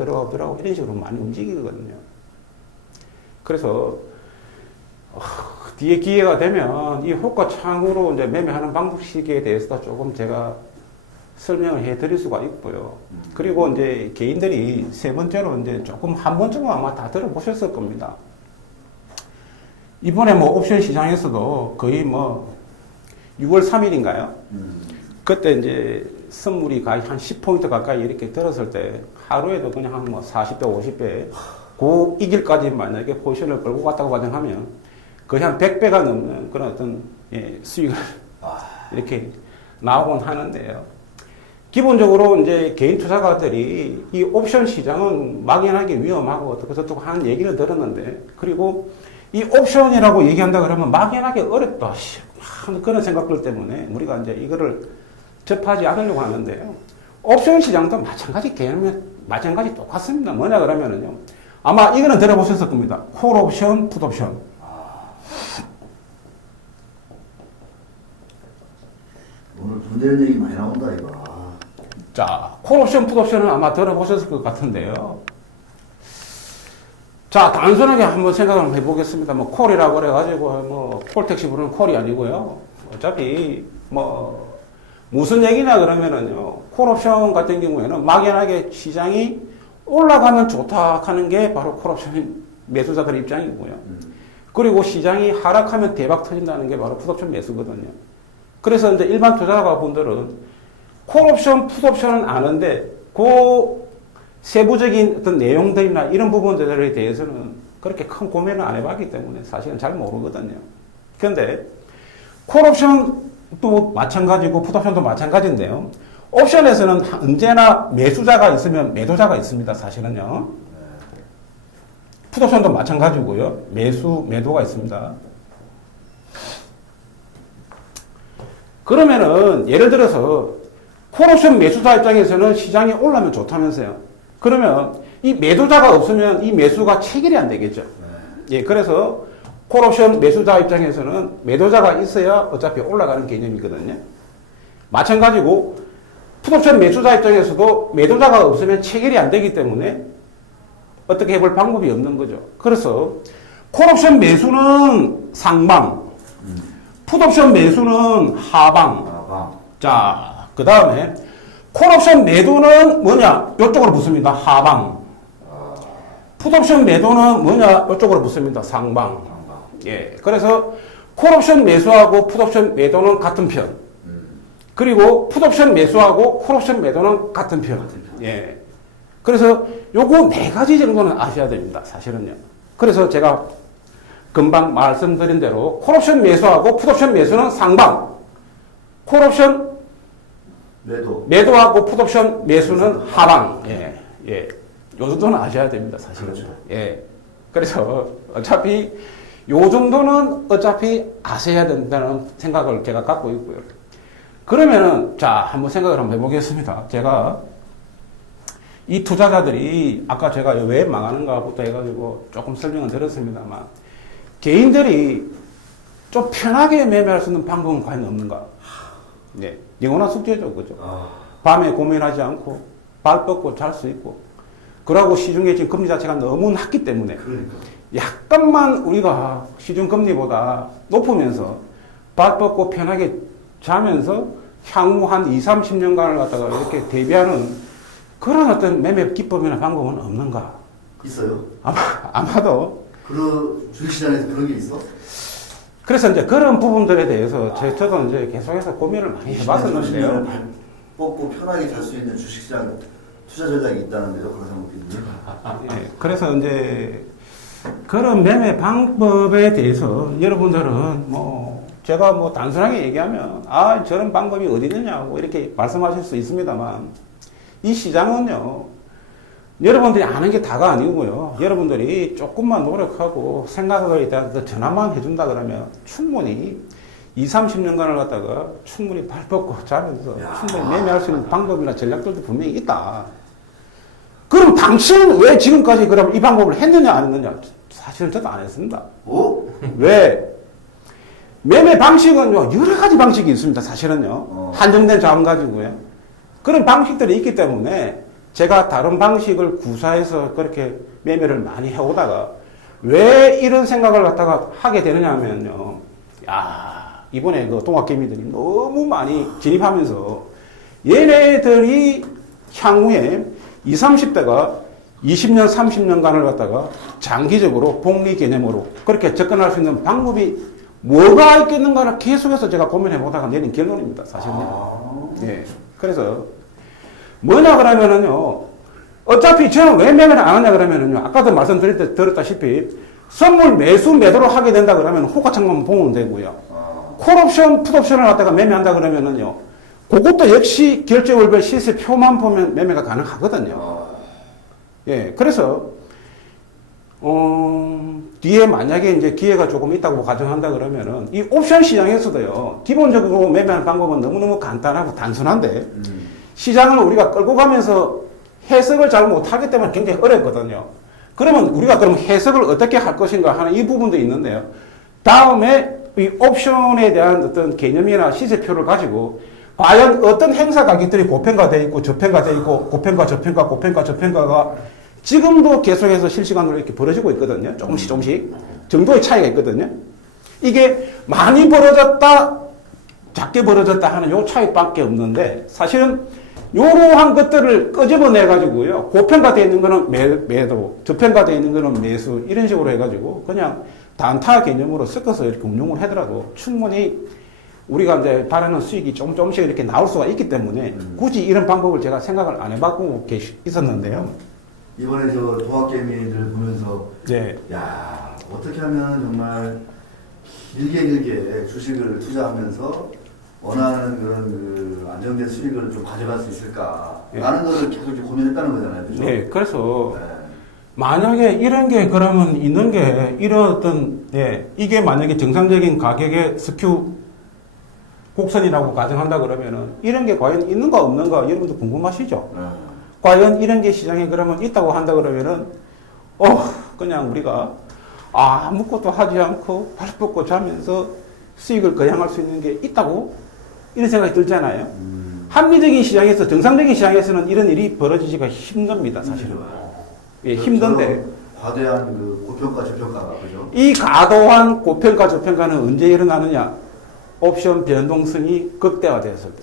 이런 식으로 많이 움직이거든요. 그래서 뒤에 기회가 되면 이 호가창으로 이제 매매하는 방식에 대해서도 조금 제가 설명을 해 드릴 수가 있고요. 그리고 이제 개인들이 세 번째로 이제 조금 한 번쯤은 아마 다 들어보셨을 겁니다. 이번에 뭐 옵션 시장에서도 거의 뭐 6월 3일인가요? 그때 이제 선물이 거의 한 10포인트 가까이 이렇게 들었을 때 하루에도 그냥 한 뭐 40배, 50배 그 이길까지 만약에 포지션을 끌고 갔다고 가정하면 거의 한 100배가 넘는 그런 어떤 수익을 이렇게 나오곤 하는데요. 기본적으로 이제 개인 투자가들이 이 옵션 시장은 막연하게 위험하고 어떻게 저떻게 하는 얘기를 들었는데 그리고 이 옵션이라고 얘기한다 그러면 막연하게 어렵다 하는 그런 생각들 때문에 우리가 이제 이거를 접하지 않으려고 하는데요. 옵션 시장도 마찬가지 개념이 마찬가지 똑같습니다. 뭐냐 그러면은요. 아마 이거는 들어보셨을 겁니다. 콜 옵션, 풋 옵션. 오늘 오늘 돈 되는 얘기 많이 나온다, 이거. 자, 콜옵션, 풋옵션은 아마 들어보셨을 것 같은데요. 자, 단순하게 한번 생각을 해보겠습니다. 뭐, 콜이라고 그래가지고, 뭐, 콜택시 부르는 콜이 아니고요. 어차피, 뭐, 무슨 얘기냐 그러면은요, 콜옵션 같은 경우에는 막연하게 시장이 올라가면 좋다 하는 게 바로 콜옵션 매수자들 입장이고요. 그리고 시장이 하락하면 대박 터진다는 게 바로 풋옵션 매수거든요. 그래서 이제 일반 투자자분들은 콜옵션, 풋옵션은 아는데, 그 세부적인 어떤 내용들이나 이런 부분들에 대해서는 그렇게 큰 고민을 안 해봤기 때문에 사실은 잘 모르거든요. 그런데 콜옵션도 마찬가지고 풋옵션도 마찬가지인데요. 옵션에서는 언제나 매수자가 있으면 매도자가 있습니다. 사실은요. 풋옵션도 마찬가지고요. 매도가 있습니다. 그러면은 예를 들어서 콜옵션 매수자 입장에서는 시장이 올라면 좋다면서요. 그러면 이 매도자가 없으면 이 매수가 체결이 안 되겠죠. 예, 그래서 콜옵션 매수자 입장에서는 매도자가 있어야 어차피 올라가는 개념이거든요. 마찬가지고 풋옵션 매수자 입장에서도 매도자가 없으면 체결이 안 되기 때문에 어떻게 해볼 방법이 없는 거죠. 그래서 콜옵션 매수는 상방, 풋옵션 매수는 하방. 자, 그 다음에 콜옵션 매도는 뭐냐? 이쪽으로 붙습니다. 하방. 풋옵션 매도는 뭐냐? 이쪽으로 붙습니다. 상방. 예. 그래서 콜옵션 매수하고 풋옵션 매도는 같은 편. 그리고 풋옵션 매수하고 콜옵션 매도는 같은 편. 예. 그래서 요거 4가지 정도는 아셔야 됩니다. 사실은요. 그래서 제가 금방 말씀드린 대로 콜옵션 매수하고 풋옵션 매수는 상방. 콜옵션 매도하고 풋옵션 매수는 하방. 예, 예. 요 정도는 아셔야 됩니다, 사실은. 그렇죠. 예. 그래서 어차피 요 정도는 어차피 아셔야 된다는 생각을 제가 갖고 있고요. 그러면은, 자, 한번 생각을 한번 해보겠습니다. 제가 이 투자자들이 아까 제가 왜 망하는가부터 해가지고 조금 설명을 드렸습니다만, 개인들이 좀 편하게 매매할 수 있는 방법은 과연 없는가? 네. 영원한 숙제죠, 그죠? 밤에 고민하지 않고, 발 뻗고 잘 수 있고, 그러고 시중에 지금 금리 자체가 너무 낮기 때문에, 약간만 우리가 시중 금리보다 높으면서, 발 뻗고 편하게 자면서, 향후 한 20, 30년간을 갖다가 이렇게 대비하는 그런 어떤 매매 기법이나 방법은 없는가? 있어요? 아마도. 주식시장에서 그런 게 있어? 그래서 이제 그런 부분들에 대해서 저도 이제 계속해서 고민을 많이 해봤었는데요. 뽑고 편하게 잘 수 있는 주식시장 투자 전략이 있다는데요, 강상욱 PD님. 예, 그래서 이제 그런 매매 방법에 대해서 여러분들은 뭐 제가 뭐 단순하게 얘기하면 저런 방법이 어디 있느냐고 이렇게 말씀하실 수 있습니다만 이 시장은요. 여러분들이 아는 게 다가 아니고요. 여러분들이 조금만 노력하고 생각을 대한 그 전환만 해준다 그러면 충분히 20, 30년간을 갖다가 충분히 발 뻗고 자면서 충분히 매매할 수 있는 방법이나 전략들도 분명히 있다. 그럼 당신은 왜 지금까지 그럼 이 방법을 했느냐 안 했느냐? 사실은 저도 안 했습니다. 왜? 매매 방식은요, 여러 가지 방식이 있습니다. 사실은요. 한정된 자원 가지고요. 그런 방식들이 있기 때문에 제가 다른 방식을 구사해서 그렇게 매매를 많이 해오다가 왜 이런 생각을 갖다가 하게 되느냐 하면요. 이번에 그 동학개미들이 너무 많이 진입하면서 얘네들이 향후에 20, 30대가 20년, 30년간을 갖다가 장기적으로 복리 개념으로 그렇게 접근할 수 있는 방법이 뭐가 있겠는가를 계속해서 제가 고민해 보다가 내린 결론입니다. 사실은요. 예. 그래서 뭐냐 그러면은요. 어차피 저는 왜 매매를 안 하냐 그러면은요. 아까도 말씀드렸다시피 선물 매수 매도를 하게 된다 그러면 호가창만 보면 되고요. 콜옵션, 풋옵션을 갖다가 매매한다 그러면은요. 그것도 역시 결제월별 시세표만 보면 매매가 가능하거든요. 예. 그래서 뒤에 만약에 이제 기회가 조금 있다고 가정한다 그러면은 이 옵션 시장에서도요. 기본적으로 매매하는 방법은 너무너무 간단하고 단순한데 시장을 우리가 끌고 가면서 해석을 잘 못하기 때문에 굉장히 어렵거든요. 그러면 우리가 그럼 해석을 어떻게 할 것인가 하는 이 부분도 있는데요. 다음에 이 옵션에 대한 어떤 개념이나 시세표를 가지고 과연 어떤 행사 가격들이 고평가되어 있고 저평가되어 있고 고평가 저평가 고평가 저평가가 지금도 계속해서 실시간으로 이렇게 벌어지고 있거든요. 조금씩 정도의 차이가 있거든요. 이게 많이 벌어졌다 작게 벌어졌다 하는 요 차이밖에 없는데 사실은 요러한 것들을 끄집어내 가지고요. 고평가되어 있는 거는 매도, 저평가되어 있는 거는 매수 이런 식으로 해가지고 그냥 단타 개념으로 섞어서 이렇게 운용을 하더라도 충분히 우리가 이제 바라는 수익이 조금씩 이렇게 나올 수가 있기 때문에 굳이 이런 방법을 제가 생각을 안 해봤고 있었는데요. 이번에 저 동학개미를 보면서 네. 야 어떻게 하면 정말 길게 주식을 투자하면서 원하는 그런 그 안정된 수익을 좀 가져갈 수 있을까 라는 거를 계속 이제 고민했다는 거잖아요. 그죠? 네, 그래서 네. 만약에 이런 게 그러면 있는 게 이런 어떤 이게 만약에 정상적인 가격의 스큐 곡선이라고 가정한다 그러면은 이런 게 과연 있는가 없는가 여러분들 궁금하시죠? 과연 이런 게 시장에 그러면 있다고 한다 그러면은 그냥 우리가 아무것도 하지 않고 발 뻗고 자면서 수익을 거행할 수 있는 게 있다고 이런 생각이 들잖아요. 합리적인 시장에서 정상적인 시장에서는 이런 일이 벌어지기가 힘듭니다, 사실은. 예, 힘든데 과대한 그 고평가 저평가가 그죠? 이 과도한 고평가 저평가는 언제 일어나느냐? 옵션 변동성이 극대화되었을 때.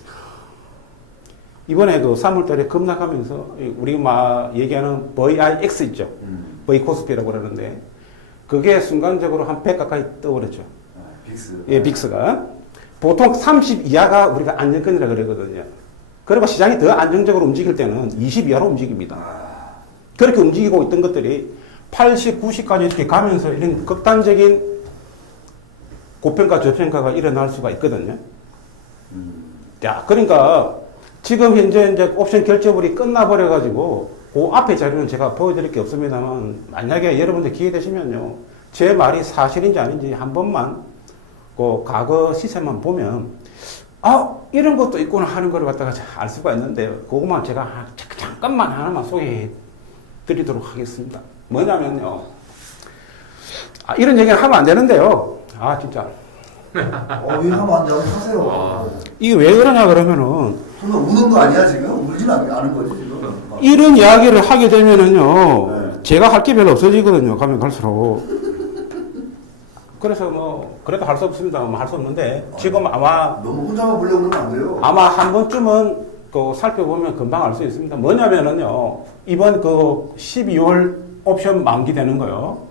이번에 그 3월달에 급락하면서 우리 얘기하는 VIX 있죠. V 코스피라고 그러는데 그게 순간적으로 한 100 가까이 떠버렸죠. 빅스. 예, 빅스가. 보통 30 이하가 우리가 안정권이라 그러거든요. 그리고 시장이 더 안정적으로 움직일 때는 20 이하로 움직입니다. 그렇게 움직이고 있던 것들이 80, 90까지 이렇게 가면서 이런 극단적인 고평가, 저평가가 일어날 수가 있거든요. 자, 그러니까 지금 현재 이제 옵션 결제물이 끝나버려가지고 그 앞에 자료는 제가 보여드릴 게 없습니다만 만약에 여러분들 기회 되시면요. 제 말이 사실인지 아닌지 한 번만 그 과거 시세만 보면 이런 것도 있구나 하는 걸 갖다가 알 수가 있는데 그것만 제가 잠깐만 하나만 소개해 드리도록 하겠습니다. 뭐냐면요. 이런 얘기는 하면 안 되는데요. 진짜. 왜 하면 안 돼? 하세요. 이게 왜 그러냐 그러면은 설마 우는 거 아니야 지금? 울진 않은 거지 지금? 이런 이야기를 하게 되면은요. 네. 제가 할 게 별로 없어지거든요. 가면 갈수록. 그래서 그래도 할 수 없습니다. 할 수 없는데 지금 아마 너무 혼자만 보려고 그러면 안 돼요. 아마 한 번쯤은 살펴보면 금방 알 수 있습니다. 뭐냐면은요. 이번 12월 옵션 만기되는 거요.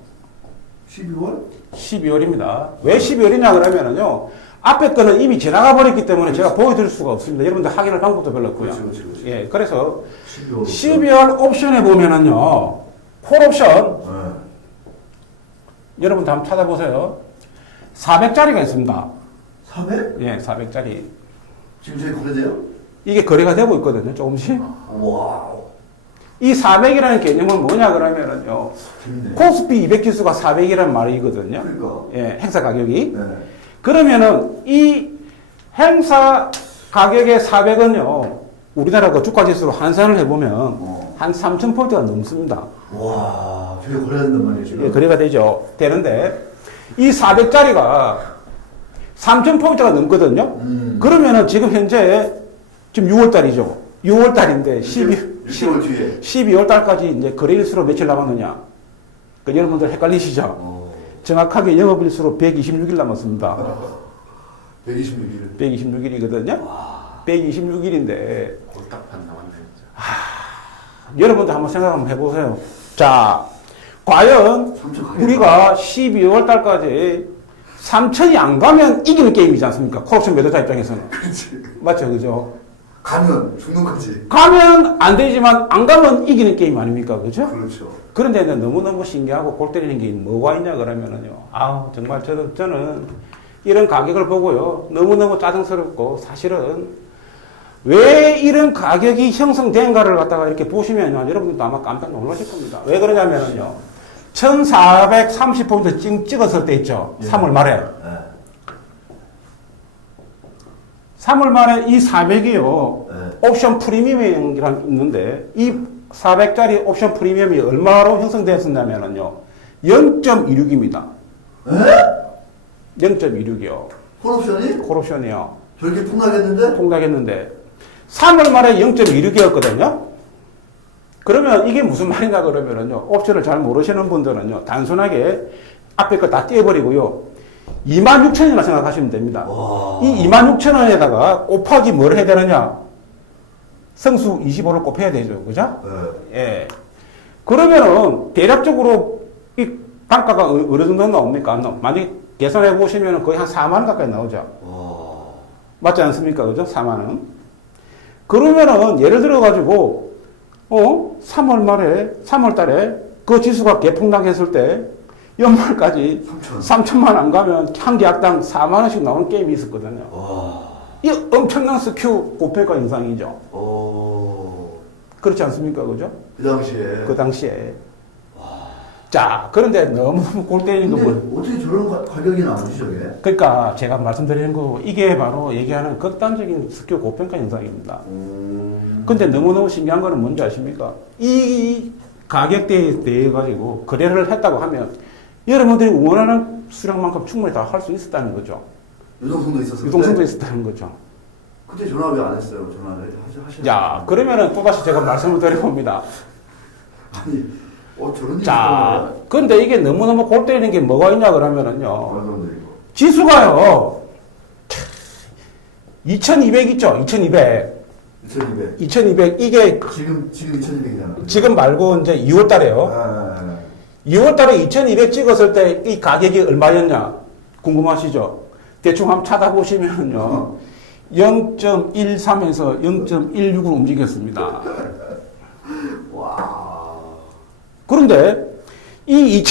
12월? 12월입니다. 왜 12월이냐 그러면은요. 앞에 거는 이미 지나가 버렸기 때문에 제가 보여드릴 수가 없습니다. 여러분들 확인할 방법도 별로 없고요. 그렇지. 예, 그래서 12월. 12월 옵션에 보면은요. 콜 옵션 네. 여러분들 한번 찾아보세요. 400짜리가 있습니다. 400? 예, 400짜리. 지금 저희 거래돼요? 이게 거래가 되고 있거든요. 조금씩. 와우. 이 400이라는 개념은 뭐냐 그러면은요. 재밌네. 코스피 200 지수가 400이라는 말이거든요. 그러니까. 예, 행사 가격이. 네. 그러면은 이 행사 가격의 400은요. 우리나라 그 주가 지수로 환산을 해보면 한 3,000포인트가 넘습니다. 와, 저게 거래가 된단 말이에요 지금? 예, 거래가 되는데 이 400짜리가 3,000포인트가 넘거든요. 그러면은 지금 현재 지금 6월달이죠. 6월달인데 6개월 뒤에. 12월달까지 이제 거래일수로 며칠 남았느냐? 여러분들 헷갈리시죠? 정확하게 영업일수로 126일 남았습니다. 126일. 126일이거든요. 126일인데 골딱판 남았네 진짜. 여러분들 한번 생각 한번 해보세요. 자, 과연 3천 가겠다. 우리가 12월 달까지 3천이 안 가면 이기는 게임이지 않습니까? 콜옵션 매도자 입장에서는. 그렇지. 맞죠, 그죠? 가면 죽는 거지. 가면 안 되지만 안 가면 이기는 게임 아닙니까? 그죠? 그렇죠. 그런데 너무너무 신기하고 골 때리는 게 뭐가 있냐 그러면은요. 정말 저는 이런 가격을 보고요. 너무너무 짜증스럽고 사실은 왜 이런 가격이 형성된가를 갖다가 이렇게 보시면요. 여러분들도 아마 깜짝 놀라실 겁니다. 왜 그러냐면은요. 1430포인트 찍었을 때 있죠. 예. 3월 말에. 네. 3월 말에 이 400이요. 네. 옵션 프리미엄이라는 게 있는데 이 400짜리 옵션 프리미엄이 얼마로 형성되었었냐면요. 0.26입니다. 에? 0.26이요. 콜옵션이? 콜옵션이요. 저렇게 폭락했는데? 폭락했는데 3월 말에 0.26이었거든요. 그러면 이게 무슨 말이냐 그러면은요. 옵션을 잘 모르시는 분들은요. 단순하게 앞에 거 다 떼어버리고요. 26,000원이라 생각하시면 됩니다. 와. 이 26,000원에다가 곱하기 뭘 해야 되느냐? 성수 25를 곱해야 되죠. 그죠? 네. 예. 그러면은 대략적으로 이 단가가 어느 정도 나옵니까? 안 나오. 만약에 계산해 보시면 거의 한 4만 원 가까이 나오죠. 와. 맞지 않습니까? 그죠? 4만 원. 그러면은 예를 들어 가지고 3월 말에 3월 달에 그 지수가 개폭락했을 때 연말까지 3천만 원 안 가면 한 계약당 4만 원씩 나오는 게임이 있었거든요. 와. 이 엄청난 스큐 고평가 현상이죠. 오. 그렇지 않습니까? 그죠? 그 당시에. 그 당시에. 자, 그런데 너무 골 때리는 거 근데 뭐. 어떻게 저런 가격이 나오지, 저게? 그러니까 제가 말씀드리는 거 이게 바로 얘기하는 극단적인 스큐 고평가 현상입니다. 근데 너무너무 신기한 거는 뭔지 아십니까? 이 가격대에 대해 가지고 거래를 했다고 하면 여러분들이 원하는 수량만큼 충분히 다 할 수 있었다는 거죠. 유동성도 있었어요. 유동성도 있었다는 거죠. 그때 전화 왜 안 했어요? 전화를 하시는. 자, 그러면은 또다시 제가 말씀을 드려봅니다. 아니, 저런 일이 자, 근데 이게 너무너무 골 때리는 게 뭐가 있냐 그러면은요. 말도 안 되고. 지수가요. 2200 있죠? 2200. 2200. 2200 이게 지금 2200이잖아. 지금 말고 이제 2월 달에요. 2월 달에 2200 찍었을 때 이 가격이 얼마였냐? 궁금하시죠? 대충 한번 찾아보시면요. 0.13에서 0.16으로 움직였습니다. 와. 그런데 이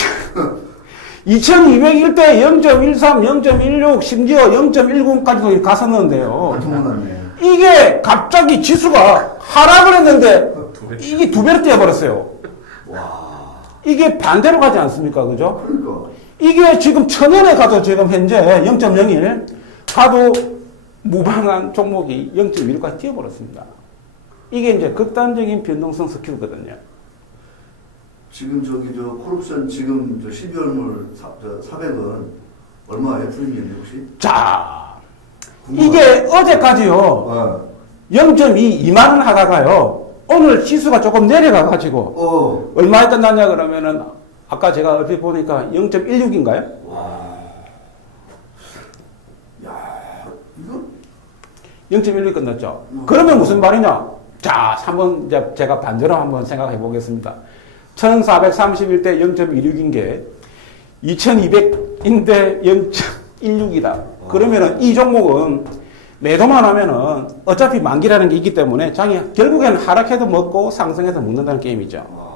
2200일 때 0.13, 0.16, 심지어 0.10까지도 갔었는데요. 엄청 났네. 이게 갑자기 지수가 하락을 했는데 이게 두 배로 뛰어버렸어요. 와. 이게 반대로 가지 않습니까? 그죠? 그러니까. 이게 지금 1000원에 가도 지금 현재 0.01 가도 무방한 종목이 0.1까지 뛰어버렸습니다. 이게 이제 극단적인 변동성 스킬거든요. 지금 저 콜옵션 지금 저 12월물 400은 얼마예요? 프리미엄이 혹시? 자, 궁금하다. 이게 어제까지요. 0.2, 2만 원 하다가요. 오늘 지수가 조금 내려가가지고 얼마에 끝났냐 그러면은 아까 제가 어제 보니까 0.16인가요? 와. 야, 이거 0.16이 끝났죠. 그러면 무슨 말이냐? 자, 한번 이제 제가 반대로 한번 생각해 보겠습니다. 1431대 0.16인 게 2200인데 0.16이다. 그러면은 이 종목은 매도만 하면은 어차피 만기라는 게 있기 때문에 장이 결국에는 하락해도 먹고 상승해도 먹는다는 게임이죠.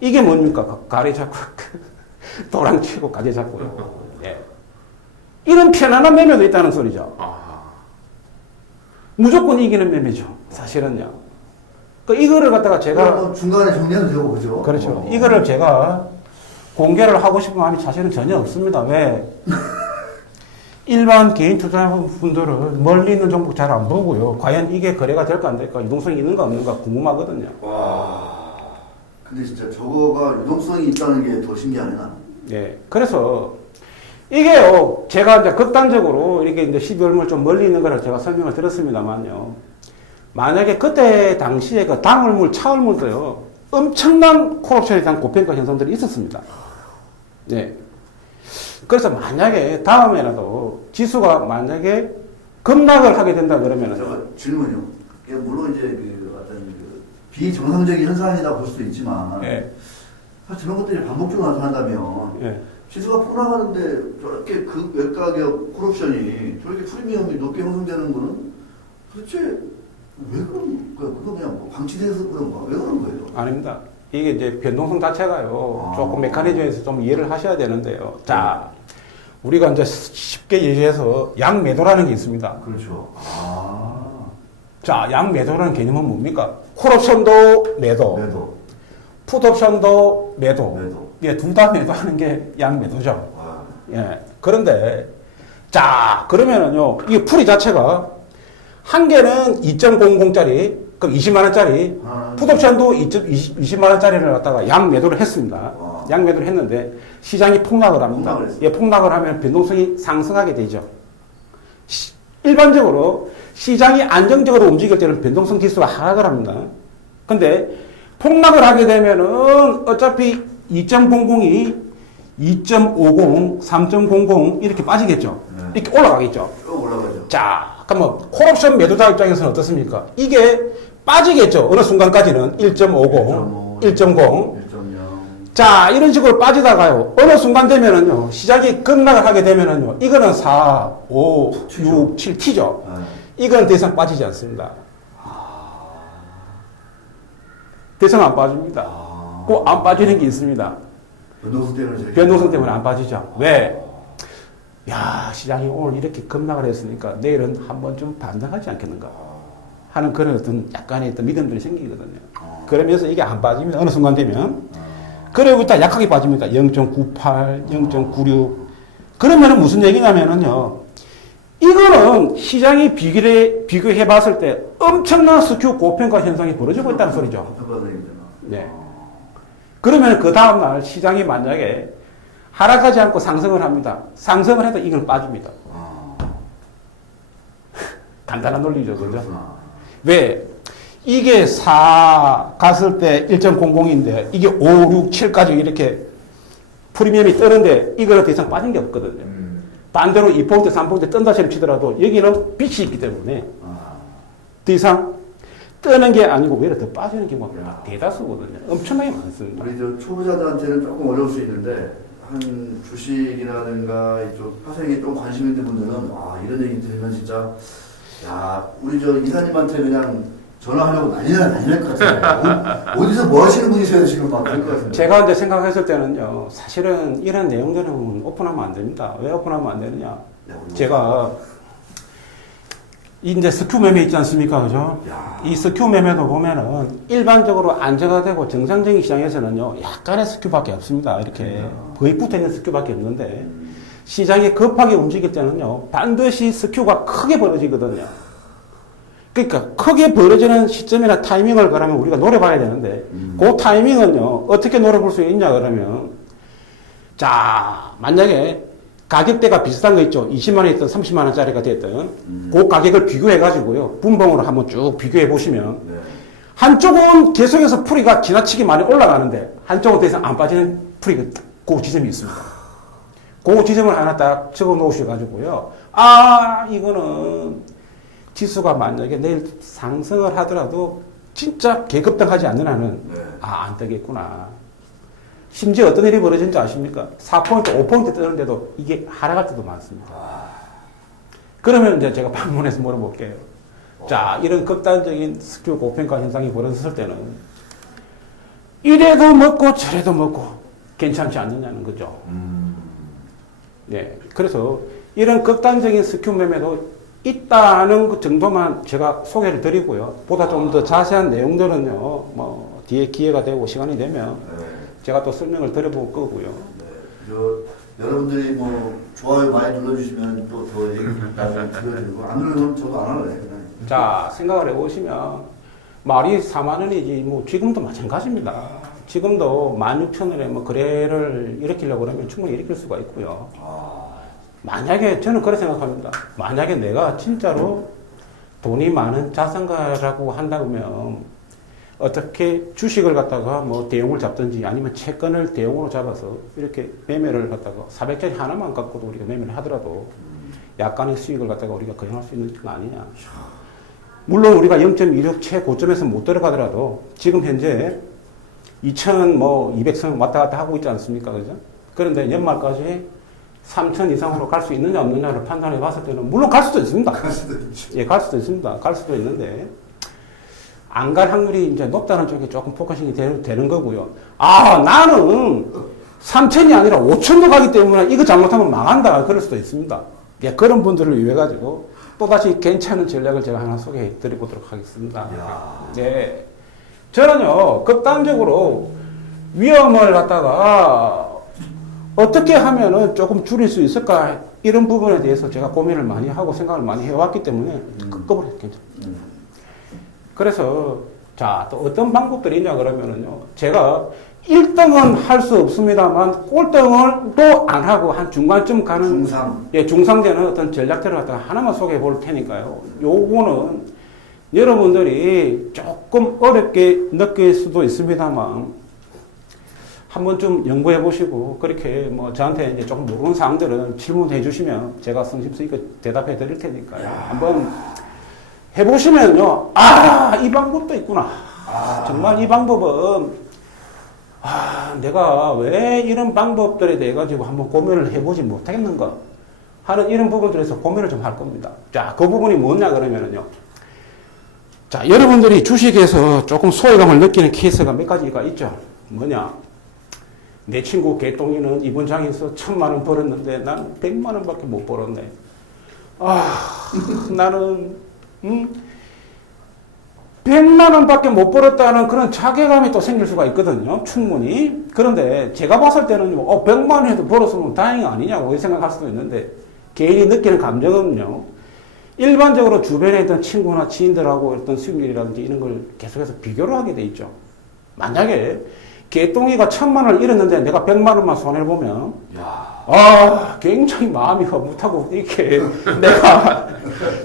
이게 뭡니까? 가리 잡고 도랑 치고 가지 잡고요. 예. 이런 편안한 매매도 있다는 소리죠. 무조건 이기는 매매죠. 사실은요. 이거를 갖다가 제가 중간에 정리해도 되고 그죠? 그렇죠. 이거를 제가 공개를 하고 싶은 마음이 사실은 전혀 없습니다. 왜? 일반 개인 투자분들은 멀리 있는 종목 잘 안 보고요. 과연 이게 거래가 될까 안 될까, 유동성이 있는가 없는가 궁금하거든요. 와. 근데 진짜 저거가 유동성이 있다는 게 더 신기하네, 나는. 예. 그래서 이게요, 제가 이제 극단적으로 이렇게 이제 12월물 좀 멀리 있는 거를 제가 설명을 드렸습니다만요. 만약에 그때 당시에 그 당월물, 차월물도요, 엄청난 콜옵션에 대한 고평가 현상들이 있었습니다. 네. 그래서 만약에 다음에라도 지수가 만약에 급락을 하게 된다 그러면은. 저 질문이요. 이게 물론 이제 그 어떤 그 비정상적인 현상이다 볼 수도 있지만. 예. 사실 저런 것들이 반복적으로 나타난다면. 예. 지수가 폭락하는데 저렇게 그 외가격 콜옵션이 저렇게 프리미엄이 높게 형성되는 거는 도대체 왜 그런 거야? 그거 그냥 뭐 방치돼서 그런 거야? 왜 그런 거예요? 아닙니다. 이게 이제 변동성 자체가요, 조금 메커니즘에서 좀 이해를 하셔야 되는데요. 자, 우리가 이제 쉽게 얘기해서 양매도라는 게 있습니다. 그렇죠. 자, 양매도라는 개념은 뭡니까? 콜옵션도 매도, 매도. 풋옵션도 매도. 매도. 예, 둘 다 매도하는 게 양매도죠. 예. 그런데, 자, 그러면은요, 이 풀이 자체가 한 개는 2.00짜리, 그럼 20만원짜리, 풋옵션도 20만원짜리를 갖다가 양매도를 했습니다. 양매도를 했는데, 시장이 폭락을 합니다. 예, 폭락을 하면 변동성이 상승하게 되죠. 일반적으로 시장이 안정적으로 움직일 때는 변동성 지수가 하락을 합니다. 근데 폭락을 하게 되면은 어차피 2.00이 2.50, 3.00 이렇게 빠지겠죠. 네. 이렇게 올라가겠죠. 또 올라가죠. 자, 그러면 콜옵션 매도자 입장에서는 어떻습니까? 이게 빠지겠죠. 어느 순간까지는 1.50, 1.0. 1.0. 자, 이런 식으로 빠지다가요. 어느 순간 되면은요. 시장이 급락을 하게 되면은요. 이거는 4, 5, 6, 7 T죠. 네. 이건 더 이상 빠지지 않습니다. 더 이상 안 빠집니다. 꼭 안 빠지는 게 있습니다. 변동성 때문에 안 빠지죠. 왜? 야, 시장이 오늘 이렇게 급락을 했으니까 내일은 한번 좀 반등하지 않겠는가 하는 그런 어떤 약간의 어떤 믿음들이 생기거든요. 그러면서 이게 안 빠집니다. 어느 순간 되면. 그래부터 약하게 빠집니다. 0.98, 0.96. 그러면은 무슨 얘기냐면은요. 이거는 시장이 비교해 봤을 때 엄청난 스큐 고평가 현상이 벌어지고 있다는 소리죠. 네. 그러면 그 다음날 시장이 만약에 하락하지 않고 상승을 합니다. 상승을 해도 이건 빠집니다. 간단한 논리죠. 그죠? 왜? 이게 4 갔을 때 1.00인데 이게 5, 6, 7까지 이렇게 프리미엄이 뜨는데 이거는 더 이상 빠진 게 없거든요. 반대로 2포인트, 3포인트 뜬다처럼 치더라도 여기는 빛이 있기 때문에 더 이상 뜨는 게 아니고 오히려 더 빠지는 경우가 대다수거든요. 엄청나게 많습니다. 우리 저 초보자들한테는 조금 어려울 수 있는데 한 주식이라든가 이쪽 파생에 좀 관심 있는 분들은 이런 얘기 들으면 진짜 야 우리 저 이사님한테 그냥 전화하려고 난리 날 것 같아요. 어디서 뭐 하시는 분이세요 지금 막 그럴 것 같습니다. 제가 이제 생각했을 때는요, 사실은 이런 내용들은 오픈하면 안 됩니다. 왜 오픈하면 안 되느냐? 제가 이제 스큐 매매 있지 않습니까, 그죠? 이 스큐 매매도 보면은 일반적으로 안정화되고 정상적인 시장에서는요, 약간의 스큐밖에 없습니다. 이렇게 거의 붙어 있는 스큐밖에 없는데 시장이 급하게 움직일 때는요, 반드시 스큐가 크게 벌어지거든요. 그러니까 크게 벌어지는 시점이나 타이밍을 그러면 우리가 노려봐야 되는데 그 타이밍은요 어떻게 노려볼 수 있냐 그러면 자 만약에 가격대가 비슷한 거 있죠. 20만 원이든 30만 원짜리가 됐든 그 가격을 비교해 가지고요 분봉으로 한번 쭉 비교해 보시면 한쪽은 계속해서 풀이가 지나치게 많이 올라가는데 한쪽은 더 이상 안 빠지는 풀이가 그 지점이 있습니다. 그 지점을 하나 딱 적어 놓으셔 가지고요 이거는 지수가 만약에 내일 상승을 하더라도 진짜 개급등하지 않는 한은 안 뜨겠구나. 심지어 어떤 일이 벌어진지 아십니까? 4포인트, 5포인트 뜨는데도 이게 하락할 때도 많습니다. 그러면 이제 제가 방문해서 물어볼게요. 자, 이런 극단적인 스큐 고평가 현상이 벌어졌을 때는 이래도 먹고 저래도 먹고 괜찮지 않느냐는 거죠. 네, 그래서 이런 극단적인 스큐 매매도 있다는 그 정도만 제가 소개를 드리고요. 보다 좀 더 자세한 내용들은요, 뭐, 뒤에 기회가 되고 시간이 되면 제가 또 설명을 드려볼 거고요. 여러분들이 뭐, 좋아요 많이 눌러주시면 또 더 얘기 나중에 들려드리고, 안 누르면 저도 안 할래요. 자, 생각을 해보시면, 말이 4만 원이지, 뭐, 지금도 마찬가지입니다. 지금도 16,000원에 뭐, 거래를 일으키려고 그러면 충분히 일으킬 수가 있고요. 만약에 저는 그렇게 생각합니다. 만약에 내가 진짜로 돈이 많은 자산가라고 한다면 어떻게 주식을 갖다가 뭐 대용을 잡든지 아니면 채권을 대용으로 잡아서 이렇게 매매를 갖다가 400짜리 하나만 갖고도 우리가 매매를 하더라도 약간의 수익을 갖다가 우리가 거행할 수 있는 거 아니냐. 물론 우리가 0.26 최고점에서 못 들어가더라도 지금 현재 2,200선 왔다 갔다 하고 있지 않습니까? 그죠? 그런데 연말까지 3,000 이상으로 갈 수 있느냐 없느냐를 판단해 봤을 때는 물론 갈 수도 있습니다. 갈 수도 있죠. 예, 갈 수도 있습니다. 갈 수도 있는데 안 갈 확률이 이제 높다는 쪽에 조금 포커싱이 되는 거고요. 나는 3,000이 아니라 5,000도 가기 때문에 이거 잘못하면 망한다. 그럴 수도 있습니다. 예, 그런 분들을 위해 가지고 또다시 괜찮은 전략을 제가 하나 소개해 드리도록 하겠습니다. 네. 저는요, 극단적으로 위험을 갖다가 어떻게 하면은 조금 줄일 수 있을까 이런 부분에 대해서 제가 고민을 많이 하고 생각을 많이 해왔기 때문에 끝급으로 괜찮습니다. 그래서 자, 또 어떤 방법들이 있냐 그러면은요 제가 1등은 할 수 없습니다만 꼴등을 또 안 하고 한 중간쯤 가는 중상. 예, 중상되는 어떤 전략들을 갖다가 하나만 소개해 볼 테니까요. 요거는 여러분들이 조금 어렵게 느낄 수도 있습니다만 한번 좀 연구해 보시고 그렇게 뭐 저한테 이제 조금 모르는 사항들은 질문해 주시면 제가 성심성의껏 대답해 드릴 테니까요. 한번 해 보시면요. 아, 이 방법도 있구나. 정말 이 방법은 내가 왜 이런 방법들에 대해 가지고 한번 고민을 해보지 못하겠는가 하는 이런 부분들에서 고민을 좀 할 겁니다. 자, 그 부분이 뭐냐 그러면은요. 자, 여러분들이 주식에서 조금 소외감을 느끼는 케이스가 몇 가지가 있죠. 뭐냐? 내 친구 개똥이는 이번 장에서 1,000만 원 벌었는데 나는 100만 원밖에 못 벌었네. 나는 100만 원밖에 못 벌었다는 그런 자괴감이 또 생길 수가 있거든요. 충분히. 그런데 제가 봤을 때는 100만 원에도 벌었으면 다행이 아니냐고 생각할 수도 있는데 개인이 느끼는 감정은요. 일반적으로 주변에 있던 친구나 지인들하고 어떤 수익률이라든지 이런 걸 계속해서 비교를 하게 돼 있죠. 만약에 개똥이가 1,000만 원을 잃었는데 내가 100만 원만 손해를 보면 굉장히 마음이 허무하고 이렇게 내가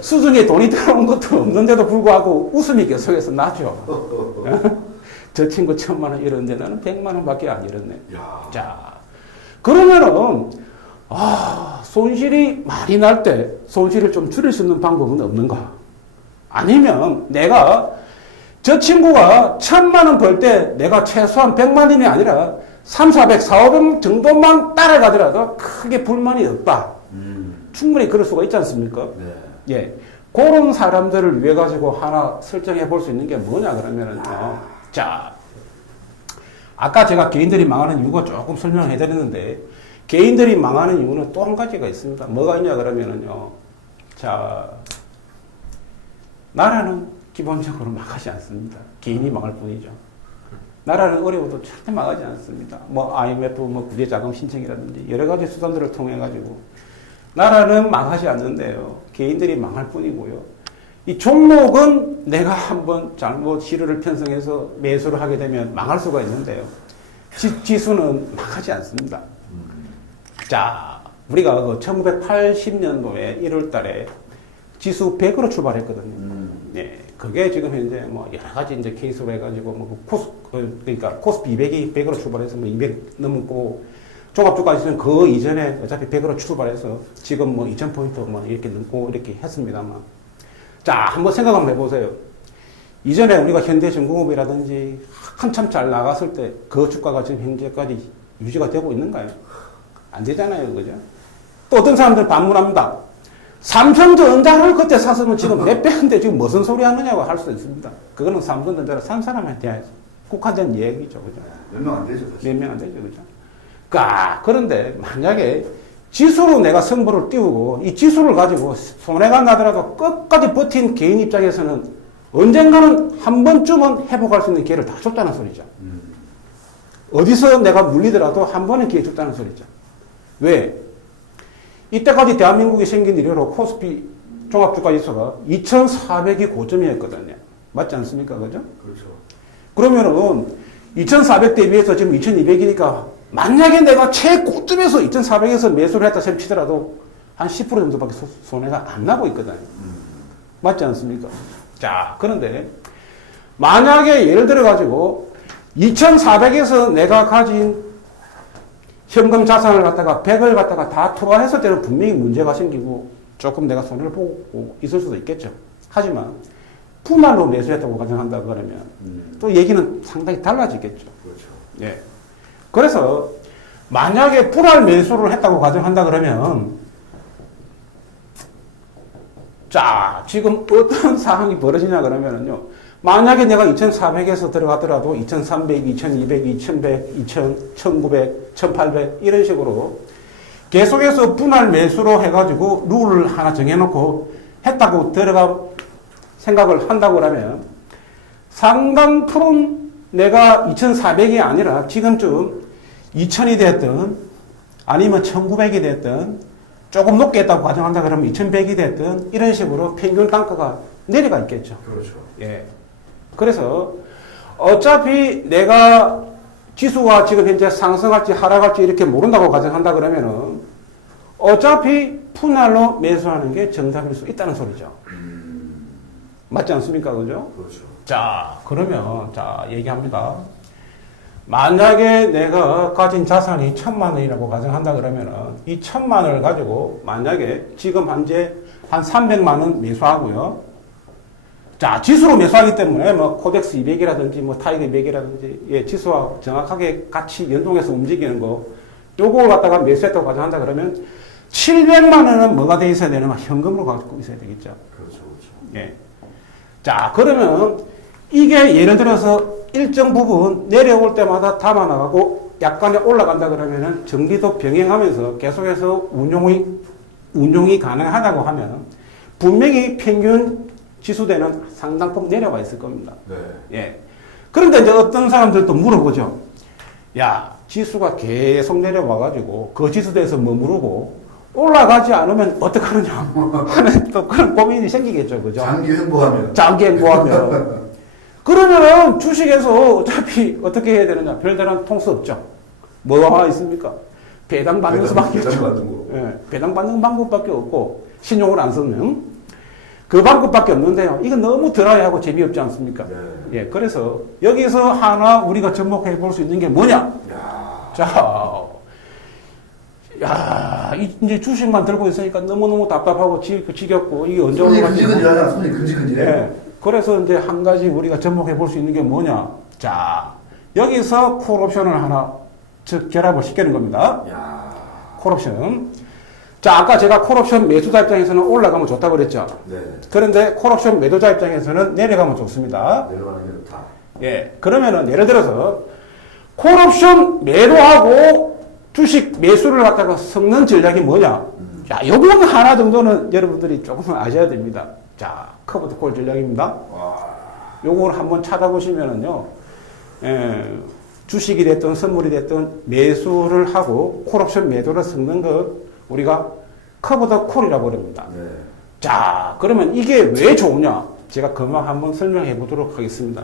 수중에 돈이 들어온 것도 없는데도 불구하고 웃음이 계속해서 나죠. 저 친구 1,000만 원 잃었는데 나는 100만 원밖에 안 잃었네. 자, 그러면은 손실이 많이 날 때 손실을 좀 줄일 수 있는 방법은 없는가? 아니면 내가 저 친구가 1,000만 원 벌 때 내가 최소한 100만 원이 아니라 3, 400, 400 정도만 따라가더라도 크게 불만이 없다. 충분히 그럴 수가 있지 않습니까? 네. 예. 그런 사람들을 위해 가지고 하나 설정해 볼 수 있는 게 뭐냐 그러면은 자, 아까 제가 개인들이 망하는 이유가 조금 설명을 해드렸는데 개인들이 망하는 이유는 또 한 가지가 있습니다. 뭐가 있냐 그러면은요. 자, 나라는 기본적으로 망하지 않습니다. 개인이 망할 뿐이죠. 나라는 어려워도 절대 망하지 않습니다. 뭐 IMF, 뭐 국제자금 신청이라든지 여러 가지 수단들을 통해 가지고 나라는 망하지 않는데요. 개인들이 망할 뿐이고요. 이 종목은 내가 한번 잘못 시류를 편성해서 매수를 하게 되면 망할 수가 있는데요. 지수는 망하지 않습니다. 자, 우리가 그 1980년도에 1월 달에 지수 100으로 출발했거든요. 네, 그게 지금 현재 뭐 여러 가지 이제 케이스로 해가지고 뭐 그러니까 코스피 200이 100으로 출발해서 뭐 200 넘고 종합주가지수는 그 이전에 어차피 100으로 출발해서 지금 뭐 2000포인트 뭐 이렇게 넘고 이렇게 했습니다만. 자, 한번 생각 한번 해보세요. 이전에 우리가 현대중공업이라든지 한참 잘 나갔을 때 그 주가가 지금 현재까지 유지가 되고 있는가요? 안 되잖아요. 그죠? 또 어떤 사람들 반문합니다. 삼성전자를 그때 샀으면 지금 몇 배인데 지금 무슨 소리 하느냐고 할 수 있습니다. 그거는 삼성전자를 산 사람한테 국한된 얘기죠. 그죠? 몇 명 안 되죠, 사실. 몇 명 안 되죠. 그죠? 그런데 만약에 지수로 내가 승부를 띄우고 이 지수를 가지고 손해가 나더라도 끝까지 버틴 개인 입장에서는 언젠가는 한 번쯤은 회복할 수 있는 기회를 다 줬다는 소리죠. 어디서 내가 물리더라도 한 번은 기회 줬다는 소리죠. 왜? 이때까지 대한민국이 생긴 이래로 코스피 종합주가지수가 2,400이 고점이었거든요. 맞지 않습니까? 그죠? 그렇죠. 그러면은 2,400 대비해서 지금 2,200이니까 만약에 내가 최고점에서 2,400에서 매수를 했다 치더라도 한 10% 정도밖에 손해가 안 나고 있거든요. 맞지 않습니까? 자, 그런데 만약에 예를 들어 가지고 2,400에서 내가 가진 현금 자산을 갖다가 100을 갖다가 다 투자했을 때는 분명히 문제가 생기고 조금 내가 손해를 보고 있을 수도 있겠죠. 하지만 분할로 매수했다고 가정한다 그러면 또 얘기는 상당히 달라지겠죠. 그렇죠. 예. 그래서 만약에 분할 매수를 했다고 가정한다 그러면 자, 지금 어떤 상황이 벌어지냐 그러면은요. 만약에 내가 2,400에서 들어가더라도 2,300, 2,200, 2,100, 2,000, 1,900, 1,800 이런 식으로 계속해서 분할 매수로 해가지고 룰을 하나 정해놓고 했다고 들어가 생각을 한다고 하면 상당 푸른 내가 2,400이 아니라 지금쯤 2,000이 됐든 아니면 1,900이 됐든 조금 높게 했다고 가정한다 그러면 2,100이 됐든 이런 식으로 평균 단가가 내려가 있겠죠. 그렇죠. 예. 그래서 어차피 내가 지수가 지금 현재 상승할지 하락할지 이렇게 모른다고 가정한다 그러면은 어차피 분할로 매수하는 게 정답일 수 있다는 소리죠. 맞지 않습니까? 그죠? 그렇죠. 자, 그러면, 자, 얘기합니다. 만약에 내가 가진 자산이 1,000만 원이라고 가정한다 그러면은 이 1,000만 원을 가지고 만약에 지금 현재 한 300만 원 매수하고요. 자, 지수로 매수하기 때문에 뭐 코덱스 200이라든지 뭐 타이거 200이라든지 예, 지수와 정확하게 같이 연동해서 움직이는 거 요걸 갖다가 매수했다고 가정한다 그러면 700만 원은 뭐가 돼 있어야 되느냐? 현금으로 갖고 있어야 되겠죠. 그렇죠. 그렇죠. 예. 자, 그러면 이게 예를 들어서 일정 부분 내려올 때마다 담아나가고 약간의 올라간다 그러면은 정리도 병행하면서 계속해서 운용이 가능하다고 하면 분명히 평균 지수대는 상당폭 내려가 있을 겁니다. 네. 예. 그런데 이제 어떤 사람들도 물어보죠. 야, 지수가 계속 내려와가지고 그 지수대에서 머무르고 올라가지 않으면 어떡하느냐 하는 또 그런 고민이 생기겠죠. 그죠? 장기 횡보하면. 장기 행보하면. 그러면은 주식에서 어차피 어떻게 해야 되느냐? 별다른 통수 없죠. 뭐가 있습니까? 배당 받는 수밖에 배당 없죠. 받는 거. 예, 배당 받는 방법밖에 없고, 신용을 안 쓰면 그 방법밖에 없는데요. 이건 너무 드라이하고 재미없지 않습니까? 네. 예, 그래서 여기서 하나 우리가 접목해 볼 수 있는 게 뭐냐? 야. 자, 이제 주식만 들고 있으니까 너무너무 답답하고 지겹고, 이게 언제 손이 올라갈지 근질근질하잖아. 손이 근질근질해. 예. 그래서 이제 한 가지 우리가 접목해 볼 수 있는 게 뭐냐? 자, 여기서 콜옵션을 하나 즉 결합을 시키는 겁니다. 야. 콜옵션. 자, 아까 제가 콜옵션 매수자 입장에서는 올라가면 좋다고 그랬죠. 네. 그런데 콜옵션 매도자 입장에서는 내려가면 좋습니다. 내려가는 게 좋다. 예. 그러면은 예를 들어서 콜옵션 매도하고 주식 매수를 갖다가 섞는 전략이 뭐냐? 자, 요건 하나 정도는 여러분들이 조금 아셔야 됩니다. 자, 커브드 콜 전략입니다. 요걸 한번 찾아보시면은요, 주식이 됐든 선물이 됐든 매수를 하고 콜옵션 매도를 섞는 거 우리가 커브드 콜이라고 그럽니다. 네. 자, 그러면 이게 왜 좋으냐? 제가 금방 한번 설명해 보도록 하겠습니다.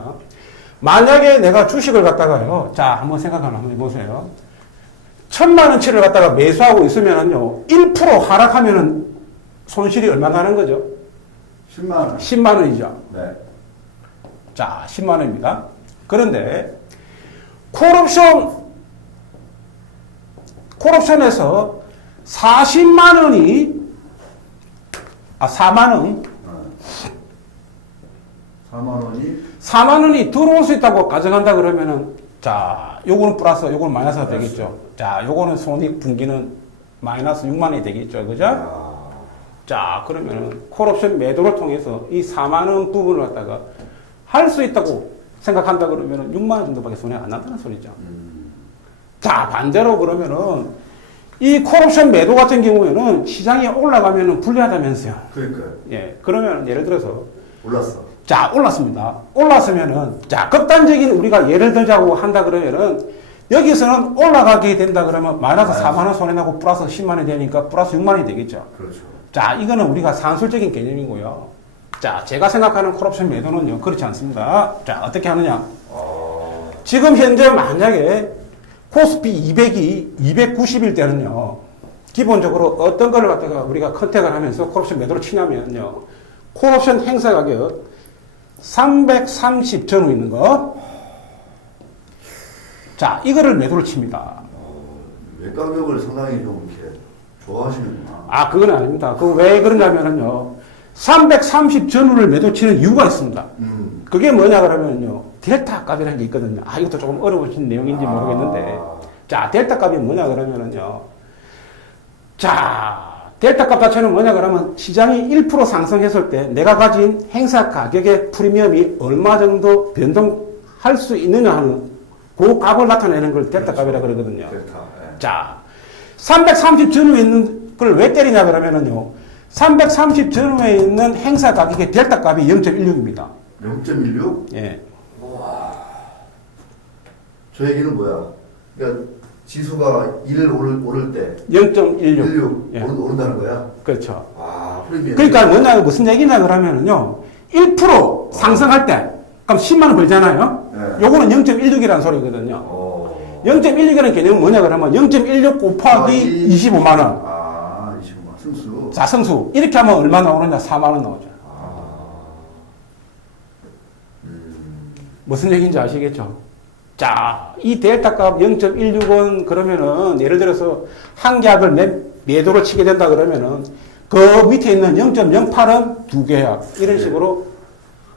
만약에 내가 주식을 갖다가요, 자, 한번 생각을 한번 해보세요. 1,000만 원치를 갖다가 매수하고 있으면은요, 1% 하락하면은 손실이 얼마 나는 거죠? 10만 원. 10만 원이죠. 네. 자, 10만 원입니다. 그런데 콜옵션에서 40만 원이 4만 원 4만 원이 4만 원이 들어올 수 있다고 가정한다 그러면은 자, 요거는 플러스, 요거는 마이너스가 되겠죠. 자, 요거는 손익 분기는 마이너스 6만 원이 되겠죠. 그죠? 야. 자, 그러면은 콜옵션 매도를 통해서 이 4만 원 부분을 갖다가 할 수 있다고 생각한다 그러면은 6만 원 정도밖에 손해 안 난다는 소리죠. 자, 반대로 그러면은 이 콜옵션 매도 같은 경우에는 시장이 올라가면은 불리하다면서요. 그러니까요. 예. 그러면 예를 들어서 올랐어. 자, 올랐습니다. 올랐으면은 자, 극단적인 우리가 예를 들자고 한다 그러면은 여기서는 올라가게 된다 그러면 마이너스 4만 원 손해 나고 플러스 10만 원이 되니까 플러스 6만 원이 되겠죠. 그렇죠. 자, 이거는 우리가 산술적인 개념이고요. 자, 제가 생각하는 콜옵션 매도는요, 그렇지 않습니다. 자, 어떻게 하느냐. 지금 현재 만약에 코스피 200이 290일 때는요, 기본적으로 어떤 거를 갖다가 우리가 컨택을 하면서 콜옵션 매도를 치냐면요, 콜옵션 행사 가격 330 전후 있는 거. 자, 이거를 매도를 칩니다. 외가격을 상당히 좀 이렇게 좋아하시는구나. 아, 그건 아닙니다. 그 왜 그러냐면요, 330 전후를 매도 치는 이유가 있습니다. 그게 뭐냐 그러면요, 델타 값이라는 게 있거든요. 아, 이것도 조금 어려우신 내용인지 모르겠는데. 자, 델타 값이 뭐냐 그러면요. 자, 델타 값 자체는 뭐냐 그러면 시장이 1% 상승했을 때 내가 가진 행사 가격의 프리미엄이 얼마 정도 변동할 수 있느냐 하는 그 값을 나타내는 걸 델타 값이라 그러거든요. 델타. 네. 자, 330 전후에 있는 걸 왜 때리냐 그러면은요, 330 전후에 있는 행사 가격의 델타 값이 0.16입니다. 0.16? 예. 저 얘기는 뭐야? 그러니까 지수가 1 오를 때 0.16. 16 예. 오른다는 거야? 그렇죠. 아, 프리미엄. 그러니까 뭐냐, 무슨 얘기냐 그러면은요, 1% 상승할 때, 그럼 10만 원 벌잖아요? 네. 요거는 0.16이라는 소리거든요. 0.16이라는 개념은 뭐냐 그러면 0.16 곱하기 25만 원. 아, 25만 승수. 자성수. 이렇게 하면 얼마 나오느냐? 4만 원 나오죠. 무슨 얘기인지 아시겠죠? 자, 이 델타 값 0.16원 그러면은 예를 들어서 한 계약을 매도로 치게 된다 그러면은 그 밑에 있는 0.08은 두 계약. 이런 식으로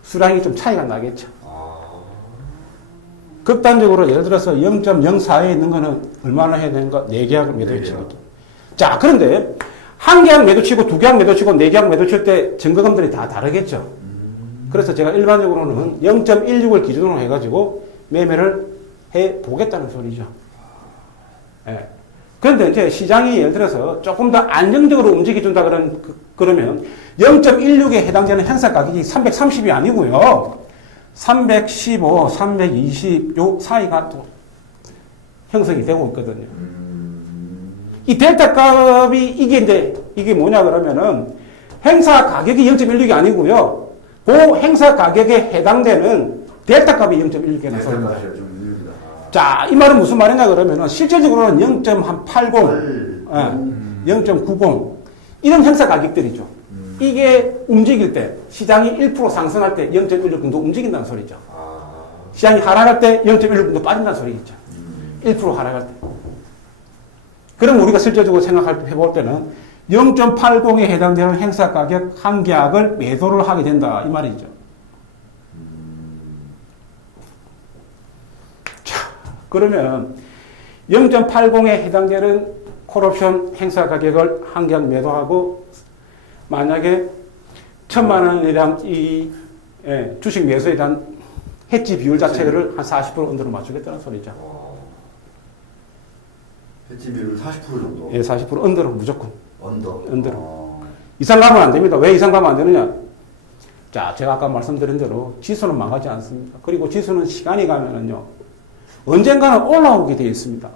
수량이 좀 차이가 나겠죠. 극단적으로 예를 들어서 0.04에 있는 거는 얼마나 해야 되는가? 4계약을 매도해 치겠죠. 자, 그런데 한 계약 매도 치고 두 계약 매도 치고 4계약 매도 칠 때 증거금들이 다 다르겠죠. 그래서 제가 일반적으로는 0.16을 기준으로 해가지고 매매를 해 보겠다는 소리죠. 예. 그런데 이제 시장이 예를 들어서 조금 더 안정적으로 움직여준다 그러면 0.16에 해당되는 행사 가격이 330이 아니고요. 315, 320, 요 사이가 또 형성이 되고 있거든요. 이 델타 값이 이게 뭐냐 그러면은 행사 가격이 0.16이 아니고요. 그 행사 가격에 해당되는 델타 값이 0.16이 나섭니다. 자, 이 말은 무슨 말이냐 그러면은 실질적으로는 0.80, 0.90 이런 행사 가격들이죠. 이게 움직일 때 시장이 1% 상승할 때 0.16 정도 움직인다는 소리죠. 시장이 하락할 때 0.16 정도 빠진다는 소리겠죠. 1% 하락할 때. 그럼 우리가 실질적으로 해볼 때는 0.80에 해당되는 행사 가격 한 계약을 매도를 하게 된다 이 말이죠. 자, 그러면 0.80에 해당되는 콜옵션 행사 가격을 한 계약 매도하고 만약에 1,000만 원에 대한 이 주식 매수에 대한 해지 비율 자체를 한 40% 언더로 맞추겠다는 소리죠. 해지 비율 40% 정도? 예, 40% 언더로 무조건. 언더로. 이상 가면 안 됩니다. 왜 이상 가면 안 되느냐? 자, 제가 아까 말씀드린 대로 지수는 망하지 않습니다. 그리고 지수는 시간이 가면은요, 언젠가는 올라오게 되어 있습니다.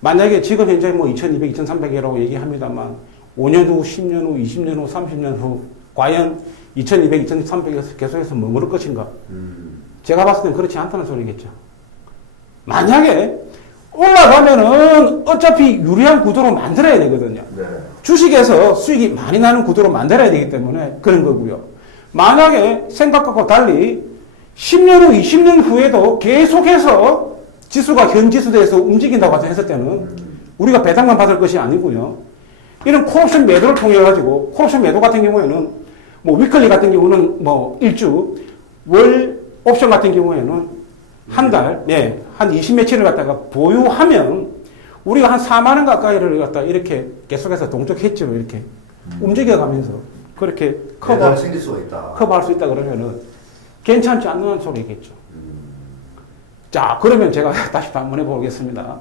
만약에 지금 현재 뭐 2200, 2300이라고 얘기합니다만 5년 후, 10년 후, 20년 후, 30년 후 과연 2200, 2300에서 계속해서 머무를 것인가? 제가 봤을 땐 그렇지 않다는 소리겠죠. 만약에 올라가면은 어차피 유리한 구도로 만들어야 되거든요. 네. 주식에서 수익이 많이 나는 구도로 만들어야 되기 때문에 그런 거고요. 만약에 생각과 달리 10년 후, 20년 후에도 계속해서 지수가 현 지수대에서 움직인다고 했을 때는 우리가 배당만 받을 것이 아니고요. 이런 콜옵션 매도를 통해 가지고 콜옵션 매도 같은 경우에는 뭐 위클리 같은 경우는 뭐 일주, 월 옵션 같은 경우에는 한 달, 네, 한 20며칠을 갖다가 보유하면 우리가 한 4만 원 가까이를 갖다 이렇게 계속해서 동적 해지로 이렇게 움직여가면서 그렇게 챙길 수가 있다. 커버할 수 있다 그러면은 괜찮지 않는 소리겠죠. 자, 그러면 제가 다시 한번 해보겠습니다.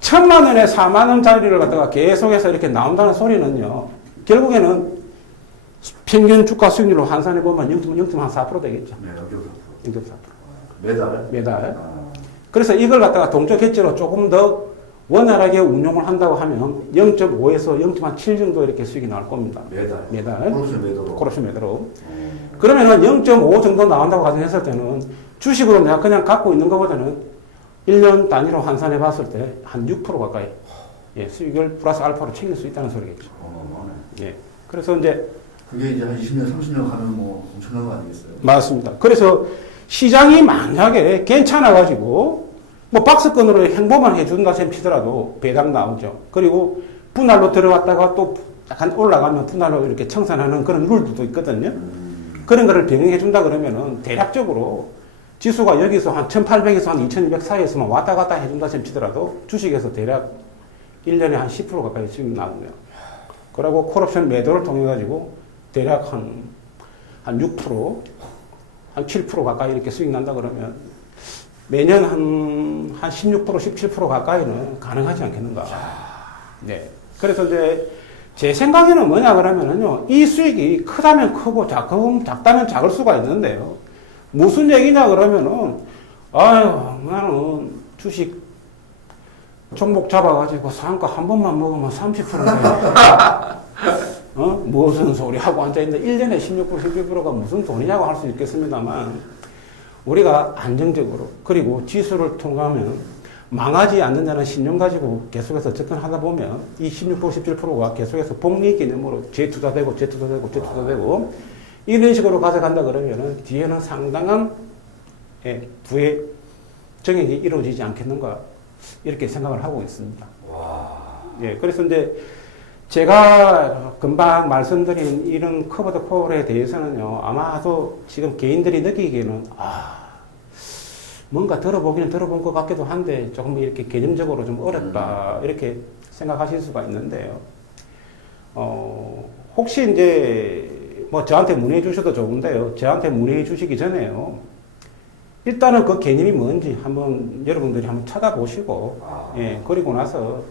1,000만 원에 4만 원짜리를 갖다가 계속해서 이렇게 나온다는 소리는요, 결국에는 평균 주가 수익률로 환산해보면 0.4% 되겠죠. 네, 0.4%. 매달. 그래서 이걸 갖다가 동적 해지로 조금 더 원활하게 운용을 한다고 하면 0.5에서 0.7 정도 이렇게 수익이 나올 겁니다. 매달. 콜옵션 매도로. 그러면은 0.5 정도 나온다고 가정했을 때는 주식으로 내가 그냥 갖고 있는 것보다는 1년 단위로 환산해 봤을 때 한 6% 가까이 수익을 플러스 알파로 챙길 수 있다는 소리겠죠. 예. 그래서 이제 그게 이제 한 20년, 30년 가면 뭐 엄청난 거 아니겠어요? 맞습니다. 그래서 시장이 만약에 괜찮아가지고 뭐 박스권으로 행보만 해준다 셈 치더라도 배당 나오죠. 그리고 분할로 들어갔다가 또 약간 올라가면 분할로 이렇게 청산하는 그런 룰도 있거든요. 그런 거를 병행해준다 그러면은 대략적으로 지수가 여기서 한 1800에서 한 2200 사이에서만 왔다 갔다 해준다 셈 치더라도 주식에서 대략 1년에 한 10% 가까이 수익이 나오고요. 그리고 콜옵션 매도를 통해 가지고 대략 한 6%, 한 7% 가까이 이렇게 수익 난다 그러면 매년 한 16%, 17% 가까이는 가능하지 않겠는가. 네. 그래서 이제 제 생각에는 뭐냐 그러면은요, 이 수익이 크다면 크고 작다면 작을 수가 있는데요. 무슨 얘기냐 그러면은, 나는 주식 종목 잡아가지고 상가 한 번만 먹으면 30%래. 무슨 소리 하고 앉아있는데 1년에 16%, 11%가 무슨 돈이냐고 할 수 있겠습니다만, 우리가 안정적으로, 그리고 지수를 통과하면 망하지 않는다는 신념 가지고 계속해서 접근하다 보면 이 16%, 17%가 계속해서 복리 개념으로 재투자되고 재투자되고 재투자되고 이런 식으로 가져간다 그러면은 뒤에는 상당한 부의 정액이 이루어지지 않겠는가 이렇게 생각을 하고 있습니다. 예, 그래서 이제 제가 금방 말씀드린 이런 커버드 콜에 대해서는요, 아마도 지금 개인들이 느끼기에는, 뭔가 들어보기는 들어본 것 같기도 한데, 조금 이렇게 개념적으로 좀 어렵다, 이렇게 생각하실 수가 있는데요. 혹시 이제, 뭐 저한테 문의해 주셔도 좋은데요. 저한테 문의해 주시기 전에요. 일단은 그 개념이 뭔지 한번 여러분들이 한번 찾아보시고, 예, 그리고 나서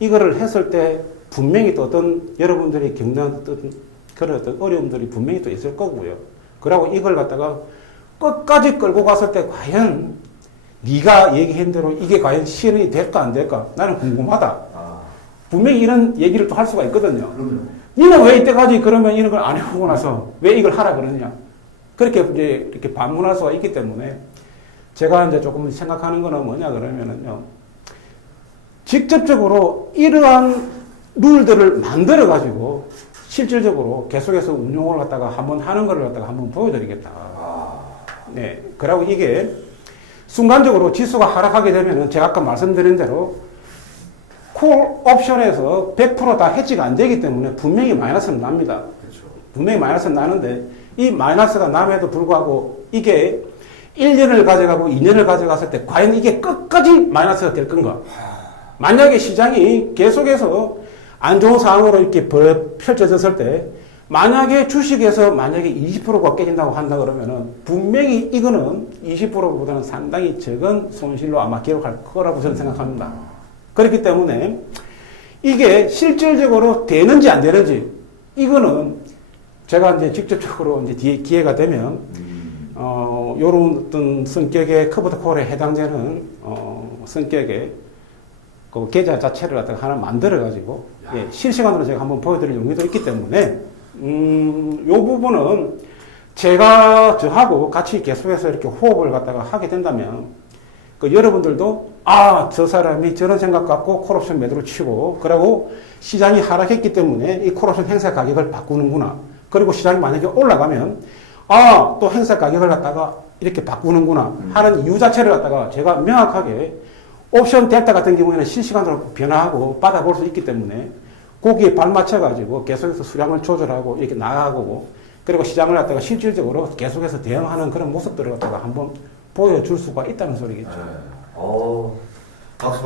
이거를 했을 때 분명히 또 어떤 여러분들이 겪는 어떤 그런 어떤 어려움들이 분명히 또 있을 거고요. 그리고 이걸 갖다가 끝까지 끌고 갔을 때 과연 네가 얘기한 대로 이게 과연 실현이 될까 안 될까 나는 궁금하다. 분명히 이런 얘기를 또 할 수가 있거든요. 니는 왜 이때까지 그러면 이런 걸 안 해보고 나서 왜 이걸 하라 그러느냐. 그렇게 이제 이렇게 반문할 수가 있기 때문에 제가 이제 조금 생각하는 거는 뭐냐 그러면은요. 직접적으로 이러한 룰들을 만들어 가지고 실질적으로 계속해서 운용을 갖다가 한번 하는 거를 갖다가 한번 보여드리겠다. 네. 그리고 이게 순간적으로 지수가 하락하게 되면은 제가 아까 말씀드린 대로 콜 옵션에서 100% 다 해지가 안 되기 때문에 분명히 마이너스는 납니다. 그렇죠. 분명히 마이너스는 나는데 이 마이너스가 남에도 불구하고 이게 1년을 가져가고 2년을 가져갔을 때 과연 이게 끝까지 마이너스가 될 건가? 만약에 시장이 계속해서 안 좋은 상황으로 이렇게 펼쳐졌을 때 만약에 주식에서 만약에 20%가 깨진다고 한다 그러면은 분명히 이거는 20%보다는 상당히 적은 손실로 아마 기록할 거라고 저는 생각합니다. 그렇기 때문에 이게 실질적으로 되는지 안 되는지 이거는 제가 이제 직접적으로 이제 뒤에 기회가 되면 요런 어떤 성격의 커버드 콜에 해당되는 성격의 그 계좌 자체를 갖다가 하나 만들어가지고, 예, 실시간으로 제가 한번 보여드릴 용의도 있기 때문에, 요 부분은 제가 저하고 같이 계속해서 이렇게 호흡을 갖다가 하게 된다면, 그 여러분들도, 저 사람이 저런 생각 갖고 콜옵션 매도를 치고, 그리고 시장이 하락했기 때문에 이 콜옵션 행사 가격을 바꾸는구나. 그리고 시장이 만약에 올라가면, 또 행사 가격을 갖다가 이렇게 바꾸는구나 하는 이유 자체를 갖다가 제가 명확하게 옵션 델타 같은 경우에는 실시간으로 변화하고 받아볼 수 있기 때문에 거기에 발맞춰가지고 계속해서 수량을 조절하고 이렇게 나가고 그리고 시장을 갖다가 실질적으로 계속해서 대응하는 그런 모습들을 갖다가 한번 보여줄 수가 있다는 소리겠죠. 박수.